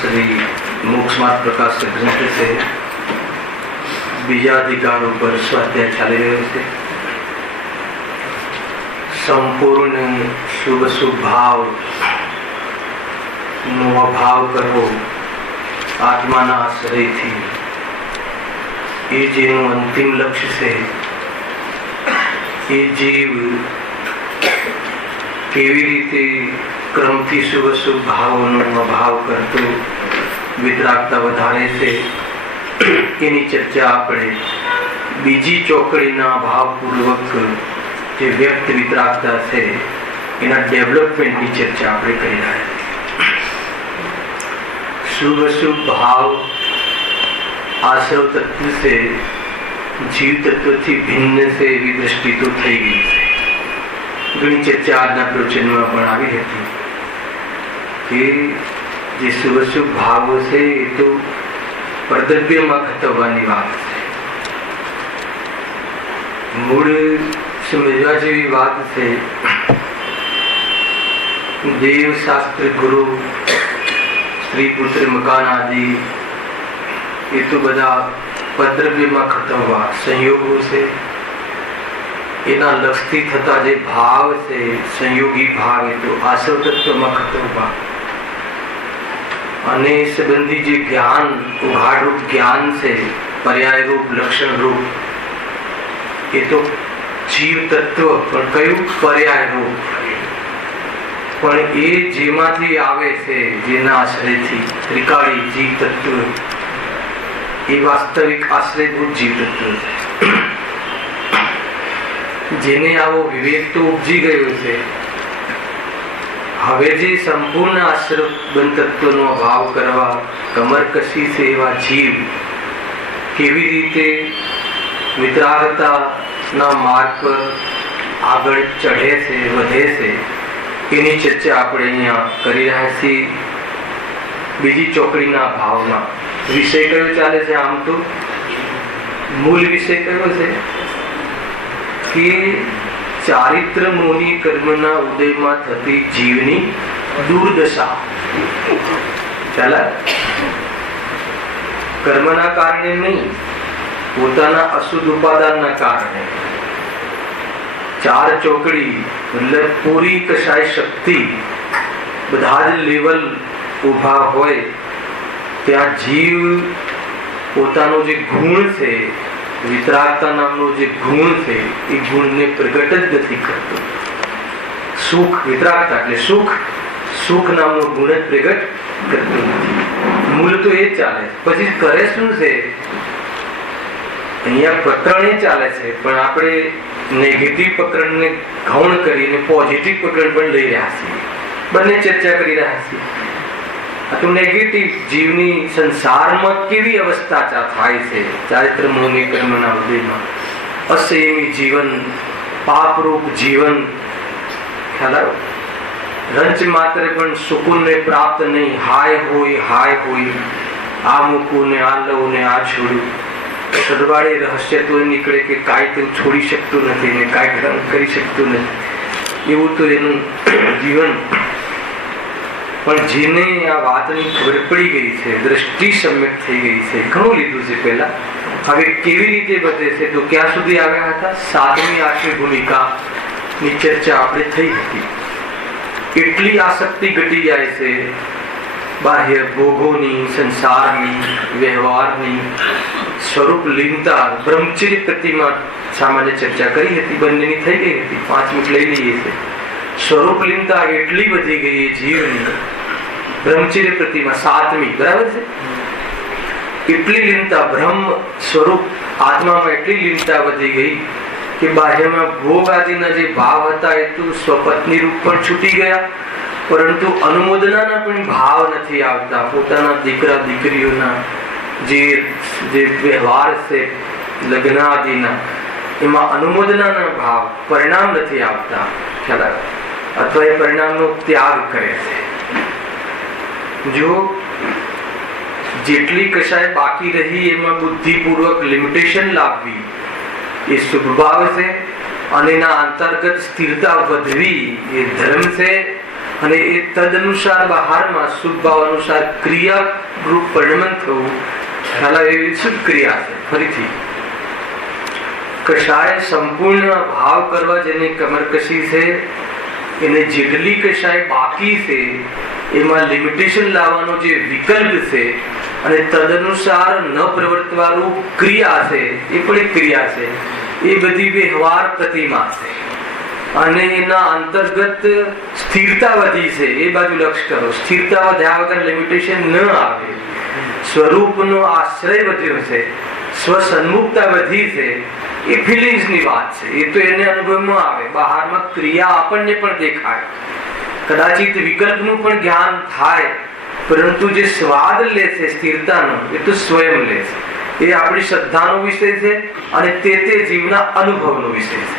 श्री मोक्ष मार्ग प्रकाश ग्रंथ से बीजा अधिकारों पर स्वाध्याय ચાલી રહ્યો છે। સંપૂર્ણ શુભ શુભ ભાવ નો અભાવ કરવો આત્માના આશ્રયથી એ જેનું અંતિમ લક્ષ્ય છે। એ જીવ કેવી રીતે ક્રમથી શુભ શુભ ભાવોનો અભાવ કરતો વિતરાગતા વધારે છે એની ચર્ચા આપણે બીજી ચોકડીના ભાવપૂર્વક જે વ્યક્ત વિતરાગતા છે એના ડેવલપમેન્ટની ચર્ચા આપણે કરી રહ્યા છીએ। શુભ શુભ ભાવ आश्रव तत्व से जीव तत्व थी भिन्न से एवी दृष्टि तो થઈ ગઈ છે। ઘણી ચર્ચા આજના પ્રવચનમાં પણ આવી હતી કે જે શુભ શુભ ભાવો છે એ તો પરદ્રવ્યમાં ખતવવાની વાત છે। મૂળ સમજવા જેવી વાત છે। દેવ શાસ્ત્ર ગુરુ સ્ત્રી પુત્ર મકાન આદि ये तो बधा पद्रव्य में खतम संयोगों से एना लक्षती थता जे भाव से संयोगी भाव है तो आश्रव तत्व में खतम अने संबंधी जे ज्ञान उघाड़ रूप ज्ञान से पर्याय रूप लक्षण रूप ये तो जीव तत्व पर कयु पर्याय रूप पण ए जेमाथी आवे से जेना आश्रयथी त्रिकाળી जीव तत्व ये वास्तविक आश्रयभूत जीव तत्व है। जेने आवो विवेक तो उपजी गयो छे। हवे जे संपूर्ण आश्रय बन तत्वनो अभाव करवा कमर कसी से एवा जीव केवी रीते वितरागता ना मार्ग पर आगळ चढ़े से वधे से एनी चर्चा आपणे अहींया करी रह्या छीए। बीजी चोकड़ीना भावना विषय कयो चाले छे? आम तो मूल विषय कयो छे कि चारित्र मोनी कर्मना उदयमां थती जीवनी दुर्दशा। चाले कर्मना कारणे नहीं, पोताना अशुद्ध उपादानना कारणे चार चौकड़ी मतलब पूरी कशाय शक्ति बधा ज लेवल उभा होय त्या जीव पोतानो जे गुण छे वितरागता नामनो जे गुण छे ए गुण ने प्रगट ज नथी करतो। सुख वितरागता એટલે सुख नामनो गुण प्रगट करतो नथी। मूल तो ए चाले પછી કરે શું છે અહીંયા પ્રકરણ એ ચાલે છે પણ આપણે નેગેટિવ પ્રકરણને ગૌણ કરીને પોઝિટિવ પ્રકરણ પણ લઈ રહ્યા છીએ। બંને ચર્ચા કરી રહ્યા છીએ। तो नेगेटिव जीवनी संसार में केवी अवस्था थाय छे चारित्र मोहनी कर्मना उदय में असंयमी जीवन पाप रूप जीवन ख्याल आव्यो। रंच मात्र पण सुकून ने प्राप्त नहीं हाय होय आ मूकू ने आ लव ने आ छोड़ू सरवाड़े रहस्य तो निकले कि काई तो छोड़ी शकतो नथी ने काई करी शकतो नथी एवुं तो एनुं जीवन। पण जेने आ वातनी खबर पड़ी गई है दृष्टि सम्यक थई गई है घणुं लीधुं छे पहेला हवे केवी रीते बधे छे तो क्यां सुधी आव्या हता? सातमी आठमी भूमिका नी चर्चा आपणे थई हती। એટલી આસક્તિ ઘટી જાય છે બાહ્ય ભોગોની સંસારની વ્યવહારની સ્વરૂપ લીનતા બ્રહ્મચર્ય પ્રતિમાં સામાન્ય ચર્ચા કરી હતી બંનેની થઈ ગઈ હતી 5 મિનિટ લઈ લઈએ છે। स्वरूप लीनता एटली वधी गई है जीवनी ब्रह्मचर्य प्रतिमा 7મી बराबर है। एटली लीनता ब्रह्म स्वरूप आत्मा में एटली लीनता वधी गई કે બાહ્યમાં ભોગ આદિના જે ભાવ હતા એ તો સ્વપત્ની રૂપ પણ છૂટી ગયા, પરંતુ અનુમોદનાના પણ ભાવ નથી આવતા. પોતાના દીકરા દીકરીઓના જે વ્યવહાર છે લગ્ન આદિના, એમાં અનુમોદનાના ભાવ પરિણામ નથી આવતા. ખ્યાલ આવે? અથવા એ પરિણામનો ત્યાગ કરે છે. જો જેટલી કશાય બાકી રહી એમાં બુદ્ધિપૂર્વક લિમિટેશન લાવવી એ શુભ ભાવ છે, અને એના અંતર્ગત સ્થિરતા વધવી એ ધર્મ છે, અને એ તદનુસાર બહારમાં શુભ ભાવ અનુસાર ક્રિયા રૂપ પરિણમન થવું ખ્યાલ આવે એવી શુભ ક્રિયા છે. ફરીથી કશાય સંપૂર્ણ ભાવ કરવા જેની કમરકશી છે, એને જેટલી કશાય બાકી છે એમાં લિમિટેશન લાવવાનો જે વિકલ્પ છે અને તદનુસાર ન પ્રવર્તવાનું ક્રિયા છે, એ પણ એક ક્રિયા છે. એ બધી વ્યવહાર પ્રતિમા છે, અને એના અંતર્ગત સ્થિરતા વધી છે. એ બાજુ લક્ષ કરો. સ્થિરતા વધ્યા વગર લિમિટેશન ન આવે. સ્વરૂપનો આશ્રય વધ્યો છે, સ્વસન્મુખતા વધી છે. એ ફિલિંગ્સની વાત છે. એ તો એને અનુભવમાં આવે. બહારમાં ક્રિયા આપણને પણ દેખાય, કદાચિત વિકલ્પનું પણ જ્ઞાન થાય, પરંતુ જે સ્વાદ લે છે સ્થિરતાનો એ તો સ્વયં લે છે. એ આપણી શ્રદ્ધાનો વિષય છે, અને તે જીવના અનુભવનો વિષય છે.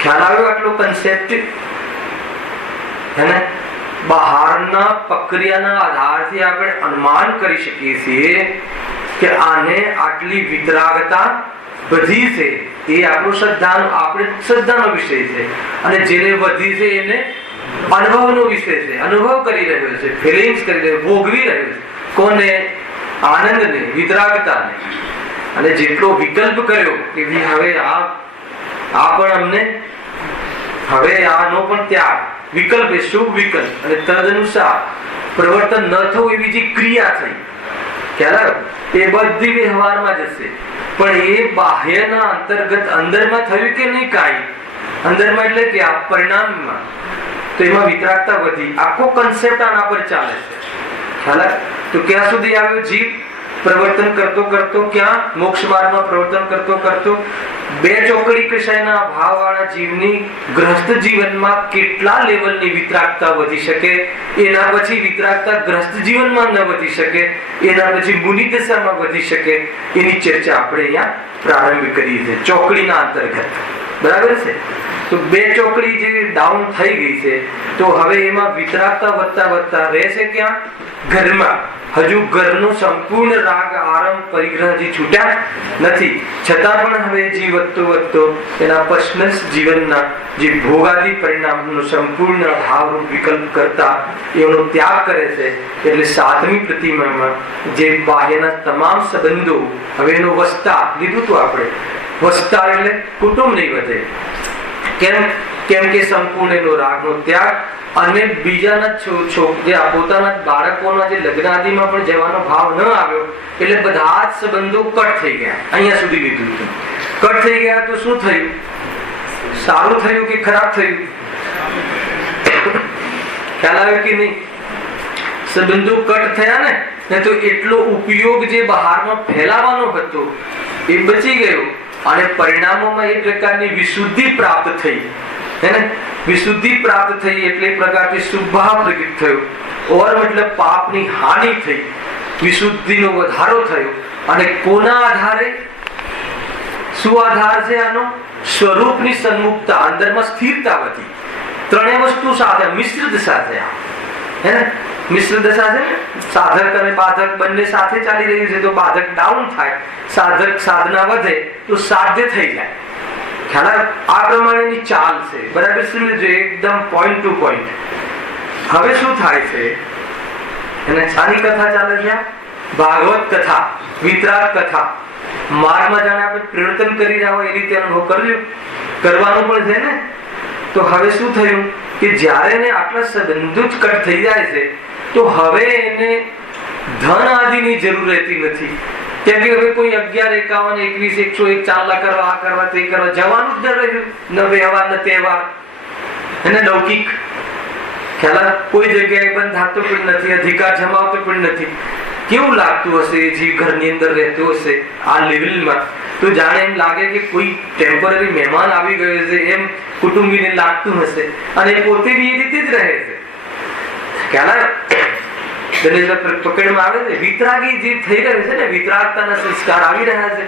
ખ્યાલ આવ્યો આટલો કન્સેપ્ટ? હે? બહારના પ્રક્રિયાના આધારથી આપણે અનુમાન કરી શકીએ છીએ કે આને આટલી વિતરાગતા વધી છે. એ આપણું શ્રદ્ધાનો વિષય છે, અને જેને વધી છે એને અનુભવનો વિષય છે. અનુભવ કરી રહ્યો છે, ફિલિંગ્સ કરી રહ્યો, ભોગવી રહ્યો છે. કોને? આનંદને, વિતરાગતાને. અને જેટલો વિકલ્પ કર્યો કે હવે આ પણ અમને, હવે આનો પણ ત્યાગ, વિકલ્પ એ શુભ વિકલ્પ, અને તદનુસાર પ્રવર્તન ન થવું એવી જે ક્રિયા થઈ, ખ્યાલ એ બધી વ્યવહારમાં જશે. પણ એ બાહ્યના અંતર્ગત અંદરમાં થયું કે નહીં કાંઈ, અંદરમાં એટલે કે આ પરિણામમાં, તો એમાં વિતરાગતા વધી. આખો કન્સેપ્ટ આના પર ચાલે છે. ખ્યાલ? તો ક્યાં સુધી આવ્યો જીવ? પ્રવર્તન કરતો કરતો ક્યાં? મોક્ષ માર્ગમાં પ્રવર્તન કરતો કરતો બે ચોકડી કશાયના ભાવ વાળા જીવની ગ્રસ્ત જીવનમાં કેટલા લેવલની વિતરાગતા વધી શકે, એના પછી વિતરાગતા ગ્રસ્ત જીવનમાં ન વધી શકે, એના પછી મુનિ દશામાં વધી શકે, એની ચર્ચા આપણે અહીંયા પ્રારંભ કરીએ છીએ ચોકડીના અંતર્ગત. બરાબર છે? તો બે ચોકડી જે ડાઉન થઈ ગઈ છે, તો હવે એમાં વિતરાગતા વધતા વધતા રહેશે ક્યાં? ઘરમાં. હજુ ઘરનો સંપૂર્ણ રાગ આરંભ પરિગ્રહ જે છૂટ્યા નથી, છતાં પણ હવે જે વધતો એના પર્સનલ જીવનના જે ભોગાદી પરિણામનો સંપૂર્ણ ભાવરૂપ વિકલ્પ કરતા એનો ત્યાગ કરે છે. એટલે સાતમી પ્રતિમામાં જે બાહ્યના તમામ સંબંધો, હવે એનો વસ્તાર લીધું તો આપણે. વસ્તાર એટલે કુટુંબ નહીં વધે. કેમ કે સંપૂર્ણ એનો રાગનો ત્યાગ, અને બીજાના જે પોતાના બાળકોના જે લગ્ન આદિમાં પણ જવાનો ભાવ ન આવ્યો, એટલે બધા જ સંબંધો કટ થઈ ગયા. અહીંયા સુધી લીધું હતું. કટ થઈ ગયા તો શું થયું? સારું થયું કે ખરાબ થયું? ખ્યાલ આવ્યો કે નહીં? સંબંધો કટ થયા ને, તો એટલો ઉપયોગ જે બહારમાં ફેલાવાનો હતો એ બચી ગયો, અને પરિણામોમાં એ પ્રકારની વિશુદ્ધિ પ્રાપ્ત થઈ. વિશુદ્ધિ પ્રાપ્ત થઈ એટલે પ્રકારથી શુભભાવ પ્રગટ થયો. ઓર મતલબ પાપની હાનિ થઈ, વિશુદ્ધિનો વધારો થયો. અને કોના આધારે? શું આધાર છે આનો? સ્વરૂપની સન્મુખતા, અંદરમાં સ્થિરતા વધી. ત્રણેય વસ્તુ સાથે મિશ્ર દશા છે. મિશ્ર દશા છે ને, સાધક અને બાધક બંને સાથે ચાલી રહ્યું છે, તો બાધક ડાઉન થાય, સાધક સાધના વધે તો સાધ્ય થઈ જાય. ખ્યાલ? આ પ્રમાણેની ચાલ છે. બરાબર છે? એકદમ પોઈન્ટ ટુ પોઈન્ટ. હવે શું થાય છે? એને શાની કથા ચાલે છે? ભાગવત કથા, વિતરાગ કથા. માર્ગમાં જાણે આપણે પ્રવર્તન કરી રહ્યા હોય એ રીતે અનુભવ કરજો, કરવાનું પણ છે ને. તો હવે શું થયું કે જ્યારે એને આટલા સંબંધો જ કટ થઈ જાય છે, તો હવે એને ધન આદિની જરૂર રહેતી નથી. કેમ કે હવે કોઈ 11, 51, 21, 101 ચાલા કરવા, આ કરવા, તે કરવા જવાનું જ ન રહ્યું. ન વ્યવહાર ન તહેવાર, એને લૌકિક. ખ્યાલ? કોઈ જગ્યાએ બંધ થતો પણ નથી, અધિકાર જમાવતો પણ નથી. કેવું લાગતું હશે જીવ ઘરની અંદર રહેતો હશે આ લેવલમાં, તો જાણે એમ લાગે કે કોઈ ટેમ્પરરી મહેમાન આવી ગયો છે એમ કુટુંબીને લાગતું હશે, અને પોતે બી એ રીતે જ રહે છે. પકડમાં આવે છે વિતરાગી જીવ થઈ રહ્યો છે ને, વિતરાગતાના સંસ્કાર આવી રહ્યા છે,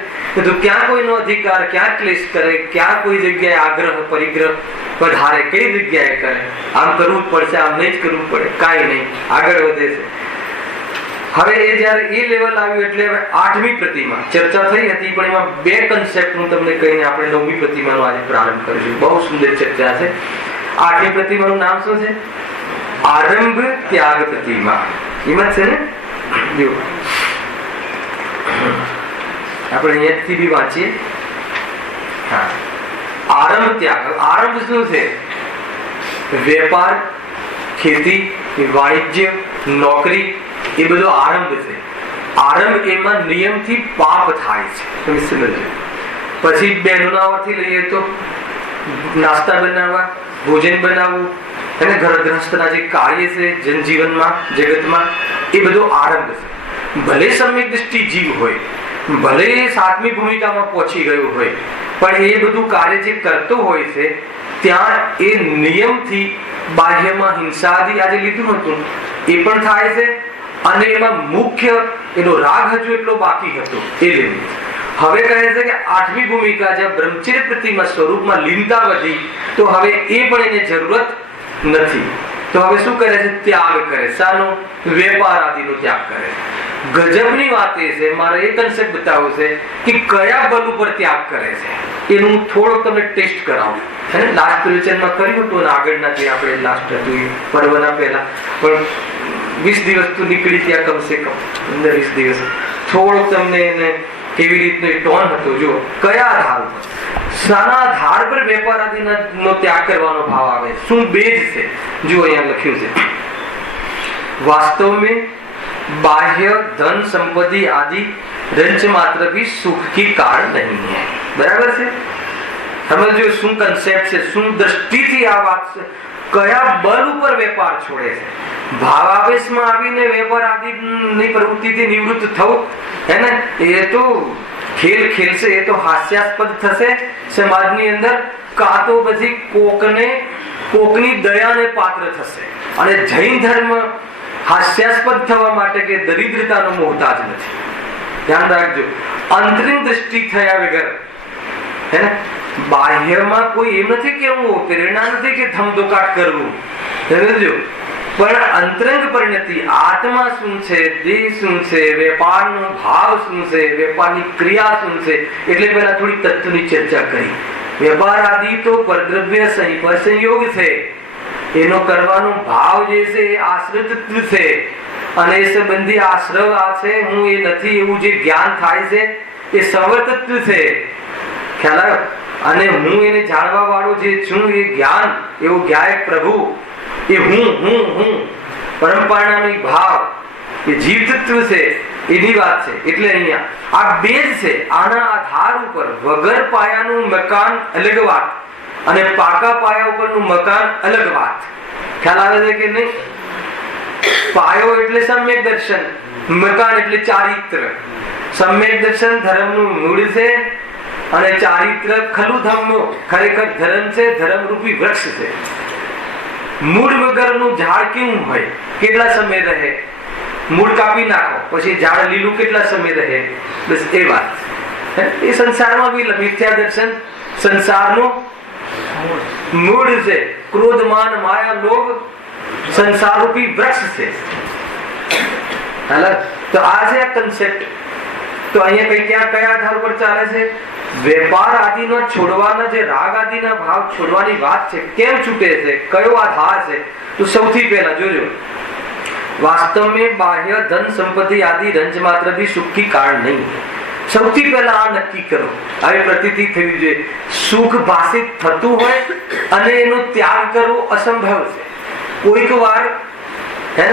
તો ક્યાં કોઈનો અધિકાર, ક્યાં ક્લેશ કરે, ક્યાં કોઈ જગ્યાએ આગ્રહ પરિગ્રહ વધારે, કઈ જગ્યાએ કરે, આમ કરવું જ પડશે, આમ નહીં જ કરવું પડે, કાંઈ નહીં, આગળ વધે છે. હવે એ જયારે એ લેવલ આવ્યું એટલે હવે 8મી પ્રતિમા ચર્ચા થઈ હતી, પણ એમાં 2 કન્સેપ્ટ હું તમને કહીને આપણે 9મી પ્રતિમાનો આજે પ્રારંભ કરીશું. બહુ સુંદર ચર્ચા છે. 8મી પ્રતિમાનું નામ શું છે? આરંભ ત્યાગ પ્રતિમા. એમાં છે ને, જો આપણે અહીંયાથી બી વાંચીએ. હા, આરંભ ત્યાગ. આરંભ શું છે? વેપાર, ખેતી, વાણિજ્ય, નોકરી, એ બધો આરંભ છે. આરંભ એમાં નિયમથી પાપ થાય છે, તમે સમજો. પછી બહેનોના અર્થથી લઈએ તો નાસ્તા બનાવવા, ભોજન બનાવવું, અને ઘર ગૃહસ્થના જે કાર્ય છે જનજીવનમાં, જગતમાં, એ બધો આરંભ છે. ભલે સમ્યક દ્રષ્ટિ જીવ હોય, ભલે એ 7મી ભૂમિકામાં પહોંચી ગયો હોય, પણ એ બધું કાર્ય જે કરતો હોય છે ત્યાં એ નિયમથી બાહ્યમાં હિંસાથી આજે લીધું હતું એ પણ થાય છે, અને એમાં મુખ્ય એનો રાગ હજુ એટલો બાકી હતો એ લેવું. હવે કહે છે કે 8મી ભૂમિકા જ્યાં બ્રહ્મચર્ય પ્રતિમા સ્વરૂપમાં લીનતા વધી, તો હવે એ પણ એને જરૂરત નથી. તો હવે શું કરે છે? ત્યાગ કરે. શાનો? વેપાર આદિનો ત્યાગ કરે. ગજબની વાત એ છે, મારે એ કન્સેપ્ટ બતાવવો છે કે કયા બલ ઉપર ત્યાગ કરે છે એનું થોડોક તમને ટેસ્ટ કરાવું. લાસ્ટ પ્રવચનમાં કર્યું હતું, આગળના જે આપણે લાસ્ટ હતું પર્વના પહેલા, પણ 20 દિવસ તો નીકળી ત્યાં, કમસે કમ 15-20 દિવસ. થોડોક તમને એને કેવી રીતનો ટોન હતો, જો કયા આધાર પર, શાના આધાર પર વેપાર આદિનો ત્યાગ કરવાનો ભાવ આવે, શું બેઝ છે? જો અહીંયા લખ્યું છે, વાસ્તવ बाह्य धन संपत्ति आदि रंच मात्र भी सुख की कारण नहीं है. बराबर છે? સમજો શું કન્સેપ્ટ છે, શું દ્રષ્ટિથી આ વાત છે, કયા બલ ઉપર વેપાર છોડે છે. ભાવાવેશમાં આવીને વેપાર આદિની પ્રવૃત્તિથી નિવૃત્ત થવું, હે ને, એ તો ખેલ ખેલશે, એ તો હાસ્યાસ્પદ થશે સમાજની અંદર, કાં તો પછી કોકની દયાને પાત્ર થશે. અને જૈન ધર્મ હાસ્યાસ્પદ થવા માટે કે દરિદ્રતાનો મોહતાજ નથી. ધ્યાન રાખજો, અંતરિમ દ્રષ્ટિ થયા વગર, હે ને, બાહ્યમાં કોઈ એમ નથી કે હું પ્રેરણા નથી કે ધમધોકાટ કરવું, સમજો, પણ અંતરંગ પરિણતિ, આત્મા શું છે, દેહ શું છે, વેપારનો ભાવ શું છે, વેપારની ક્રિયા શું છે. એટલે પહેલા થોડી તત્વની ચર્ચા કરી. વેપાર આદિ તો પરદ્રવ્ય સંયોગ છે, એનો કરવાનો ભાવ જે છે એ આશ્રય તત્વ છે, અને એ સંબંધી આશ્રય આ છે, હું એ નથી એવું જે જ્ઞાન થાય છે એ સવર તત્વ છે. ખ્યાલ આવ્યો? અને હું એને જાણવા વાળો જે છું એ જ્ઞાન, એવો જ્ઞાય પ્રભુ, એ હું પરંપરાની ભાવ, એ જીવ તત્વ છે, એની વાત છે. એટલે અહીંયા આ બેઝ છે. આના આધાર ઉપર વગર પાયાનું મકાન અલગ વાત, અને પાકા પાયા ઉપરનું મકાન અલગ વાત. ખ્યાલ આવે છે કે નહીં? પાયો એટલે સમ્યક દર્શન, મકાન એટલે ચારિત્ર. સમ્યક દર્શન ધર્મનું મૂળ છે, અને ચારિત્ર ખલું ધર્મનું ખરેખર ધર્મ છે, ધર્મરૂપી વૃક્ષ છે. મૂળ વગરનું ઝાડ કેવું હોય, કેટલા સમય રહે? મૂળ કાપી નાખો પછી ઝાડ લીલું કેટલા સમય રહે? બસ એ વાત. એ સંસારમાં બી મિથ્યા દર્શન સંસારનું મૂળ છે. ક્રોધ, માન, માયા, લોભ સંસારરૂપી વૃક્ષ છે. તો આ છે આ કન્સેપ્ટ. તો અહીંયા કયા આધાર પર ચાલે છે? વેપાર આદિનો છોડવાના, જે રાગ આદિના ભાવ છોડવાની વાત છે. કેમ છૂટે છે? કયો આધાર છે? તો સૌથી પહેલા જોજો, વાસ્તવ में बाह्य धन संपत्ति आदि रंज मात्र भी सुख की कारण नहीं है. સૌથી પહેલા આ નક્કી કરો. હવે પ્રતીતિ થવી જોઈએ, સુખ ભાષિત થતું હોય અને એનો ત્યાગ કરવો અસંભવ છે. કોઈક વાર હે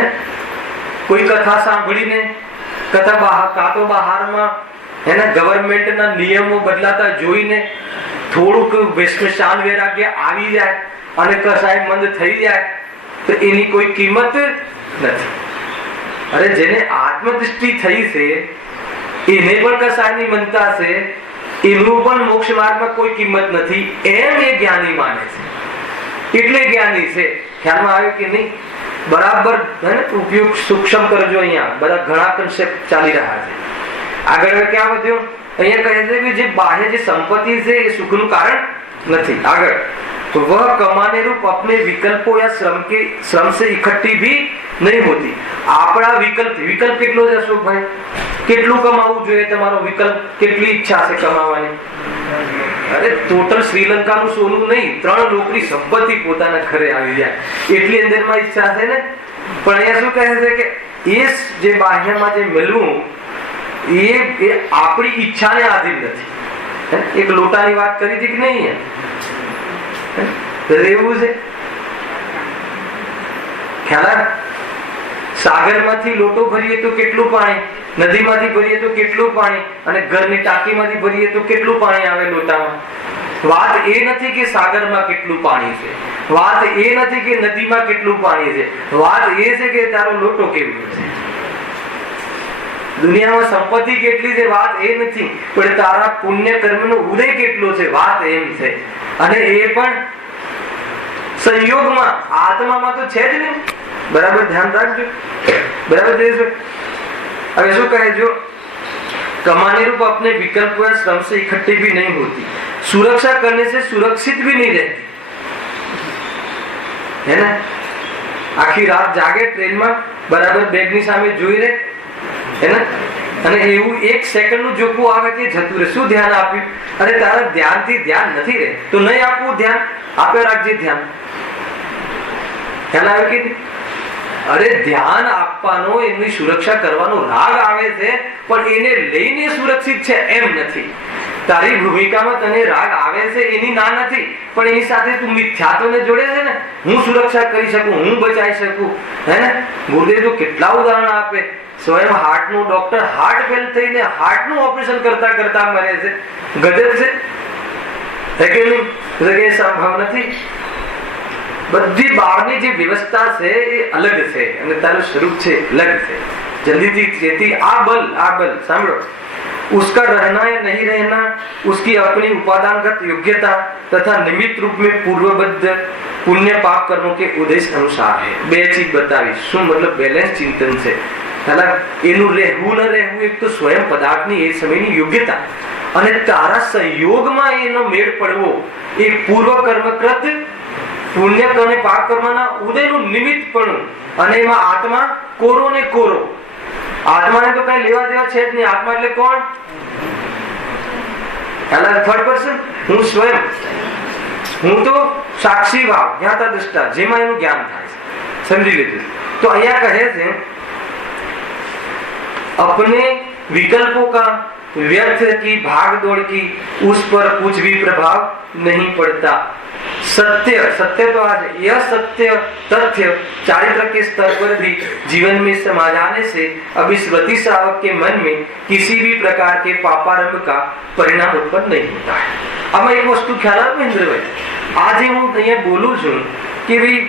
કોઈ કથા સાંભળીને, કાં તો બહારમાં એના ગવર્મેન્ટના નિયમો બદલાતા જોઈને થોડુંક વેશમશાન વૈરાગ્ય આવી જાય અને કસાય મંદ થઈ જાય, તો એની કોઈ કિંમત નથી. અરે જેને આત્મદૃષ્ટિ થઈ છે એને પણ કસાયની મનતા છે, એનું પણ મોક્ષ માર્ગમાં કોઈ કિંમત નથી, એમ એ જ્ઞાની માને છે એટલે જ્ઞાની છે. ખ્યાલમાં આવ્યું કે નહીં? બરાબર ઉપયોગ સૂક્ષ્મ કરજો. અહીંયા બધા ઘણા કન્સેપ્ટ ચાલી રહ્યા છે. આગળ ક્યાં વધ્યો? અહીંયા કહે છે કે જે બાહ્ય જે સંપત્તિ છે એ સુખનું કારણ નથી. આગળ तो वह कमाने रूप अपने विकल्पों या श्रम से इकट्ठी भी नहीं होती. આપણા વિકલ્પ કેટલો છે અશોકભાઈ? કેટલું કમાવું જોઈએ? તમારો વિકલ્પ કેટલી ઈચ્છા છે કમાવાની? અરે ટોટલ શ્રીલંકાનું સોનું નહીં, 3 લોકની સંપત્તિ પોતાના ઘરે આવી જાય એટલી અંદરમાં ઈચ્છા છે ને. પણ અહીંયા શું કહે છે કે એ જે બાહ્યમાં જે મળવું એ આપણી ઈચ્છાને આધીન નથી. એક લોટાની વાત કરી હતી કે નહીં? એવું છે ખ્યાલ? સાગરમાંથી લોટો ભરીએ તો કેટલું પાણી, નદીમાંથી ભરીએ તો કેટલું પાણી, અને ઘરની ટાંકીમાંથી ભરીએ તો કેટલું પાણી આવે લોટામાં. વાત એ નથી કે સાગરમાં કેટલું પાણી છે, વાત એ નથી કે નદીમાં કેટલું પાણી છે, વાત એ છે કે તારો લોટો કેવો છે. દુનિયામાં સંપત્તિ કેટલી છે વાત એ નથી, પણ તારા પુણ્ય કર્મનો ઉદય કેટલો છે વાત એમ છે. અને એ પણ સંયોગમાં, આત્મામાં તો છે જ નહીં. બરાબર ધ્યાન રાખજો, બરાબર દેજો. હવે શું કહે જો कमाने रूप अपने विकल्प या श्रम से इकट्ठी भी नहीं होती, सुरक्षा करने से सुरक्षित भी नहीं रहती. है ना? આખી રાત જાગે ટ્રેનમાં, બરાબર બેગની સામે જોઈ રહે, હે ને? અને એવું 1 સેકન્ડનું જોખું આવે કે જતું રહે. શું ધ્યાન આપ્યું? અરે તારા ધ્યાનથી ધ્યાન નથી રહે તો નહીં આપવું ધ્યાન, આપે રાખજે ધ્યાન. ખ્યાલ આવે કે? અરે ધ્યાન આપવાનો, એમની સુરક્ષા કરવાનો રાગ આવે છે, પણ એને લઈને સુરક્ષિત છે એમ નથી. તારી ભૂમિકામાં તને રાગ આવે છે એની ના નથી, પણ એની સાથે તું મિથ્યાત્વને જોડે છે ને. હું સુરક્ષા કરી શકું, હું બચાવી શકું, હે ને? ગુરુદેવ તો કેટલા ઉદાહરણ આપે. સ્વયં હાર્ટનું ડોક્ટર હાર્ટ ફેલ થઈને હાર્ટનું ઓપરેશન કરતા કરતા મરે છે. ગજબ છે કે નહીં? એ સંભવ નથી. બધી બહારની જે વ્યવસ્થા છે એ અલગ છે અને તારું સ્વરૂપ છે અલગ છે. જલ્દીથી જેથી આ બલ સાંભળો, उसका रहना या नहीं रहना उसकी अपनी उपादानगत योग्यता तथा निमित्त रूप में पूर्वबद्ध पुण्य पाप कर्मों के उद्देश्य अनुसार है. 2 चीज बताવીશ. શું મતલબ? બેલેન્સ ચિંતન છે. એનું રહેવું ન રહેવું એક તો સ્વયં પદાર્થની એ સમયની યોગ્યતા, અને તારા સંયોગમાં એનો મેળ પડવો એ પૂર્વ કર્મકૃત પુણ્ય અને પાપ કર્મના ઉદયનું નિમિત્ત પણ. અને એમાં આત્મા કોરો ને કોરો. આત્માને તો કઈ લેવા દેવા છે જ નહીં. આત્મા એટલે કોણ? Third person. હું સ્વયં, હું તો સાક્ષી ભાવ, જ્ઞાતા દ્રષ્ટા, જેમાં એનું જ્ઞાન થાય છે. સમજી લીધું? તો અહીંયા કહે છે अपने विकल्पों का व्यर्थ की भाग दौड़ की उस पर कुछ भी प्रभाव नहीं पड़ता. सत्य तो आज यह सत्य तथ्य चारित्र के स्तर पर भी जीवन में समा जाने से अभी स्मृति श्रावक के मन में किसी भी प्रकार के पापारंभ का परिणाम उत्पन्न नहीं होता है. આમાં એક વસ્તુ ખ્યાલ આવે મહેન્દ્રભાઈ, આજે હું અહીંયા બોલું છું કે ભાઈ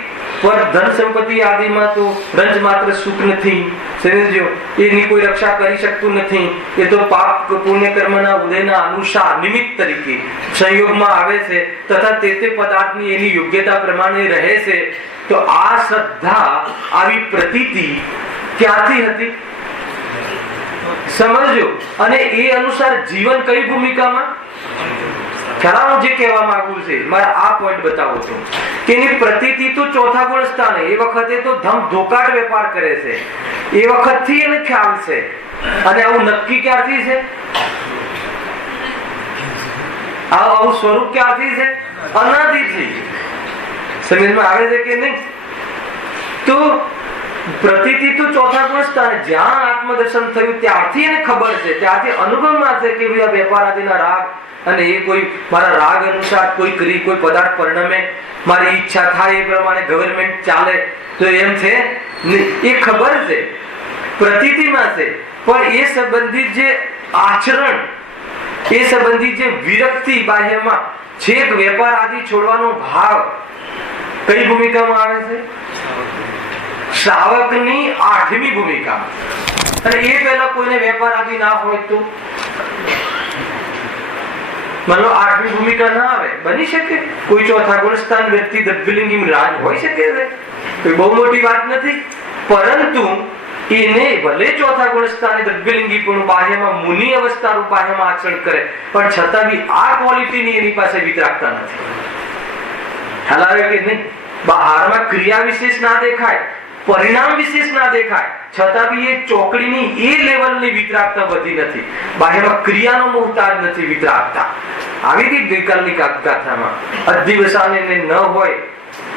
પર ધન સંપત્તિ આદિમાં તો રંજ માત્ર સુખ નથી, સમજો, એની કોઈ રક્ષા કરી શકતું નથી. એ તો પાપ પુણ્ય કર્મના ઉદયના અનુસાર નિમિત્ત તરીકે સંયોગમાં આવે છે તથા તે પદાર્થની એની યોગ્યતા પ્રમાણે રહે છે. તો આ શ્રદ્ધા, આવી પ્રતીતિ ક્યાંથી હતી સમજો. અને એ અનુસાર જીવન કઈ ભૂમિકામાં? ખરા જે કહેવા માંગુ છે, મારે આ પોઈન્ટ બતાવો છું કે એની પ્રતીતિ તો ચોથા ગુણ સ્થાને. એ વખતે તો ધમ ધોકાટ વેપાર કરે છે, એ વખતથી એને ખ્યાલ છે. અને આવું નક્કી ક્યારથી છે? આવું સ્વરૂપ ક્યારથી છે? અનાદિથી. સમજમાં આવે છે કે નહીં? તો પ્રતીતિ તો ચોથા ગુણ સ્થાને, જ્યાં આત્મદર્શન થયું ત્યારથી એને ખબર છે, ત્યારથી અનુભવમાં છે કે ભાઈ આ વેપાર આદિના રાગ, અને એ કોઈ મારા રાગ અનુસાર કોઈ પદાર્થ પરિણમે, મારી ઈચ્છા થાય એ પ્રમાણે ગવર્મેન્ટ ચાલે તો એમ છે એ ખબર છે, પ્રતીતિમાં છે. પણ એ સંબંધિત જે આચરણ, એ સંબંધિત જે વિરક્તિ બાહ્યમાં છેક વેપાર આદિ છોડવાનો ભાવ કઈ ભૂમિકામાં આવે છે? શ્રાવકની 8મી ભૂમિકા. અને એ પહેલા કોઈને વેપાર આદિ ના હોય તો મતલબ 8મી ભૂમિકા ના આવે. બની શકે કોઈ ચોથા ગુણસ્થાન વ્યક્તિ દ્રવ્યલિંગી રાજ હોઈ શકે છે, કોઈ બહુ મોટી વાત નથી. પરંતુ એને ભલે ચોથા ગુણસ્થાને દ્રવ્યલિંગી પણ બાહ્યમાં મુનિ અવસ્થા રૂપ બાહ્યમાં આચરણ કરે, પણ છતાં બી આ ક્વોલિટીની એની પાસે વિતરાગતા નથી. ખ્યાલ આવે કે નહીં? બહારમાં ક્રિયા વિશેષ ના દેખાય, પરિણામ વિશેષ ના દેખાય, છતાં બી એ ચોકડીની એ લેવલની વિતરાગતા વધી નથી. બાહ્યમાં ક્રિયાનો મોહતાજ નથી વિતરાગતા. આવી હતી ગઈકાલની ગાથામાં અધિવસાને ન હોય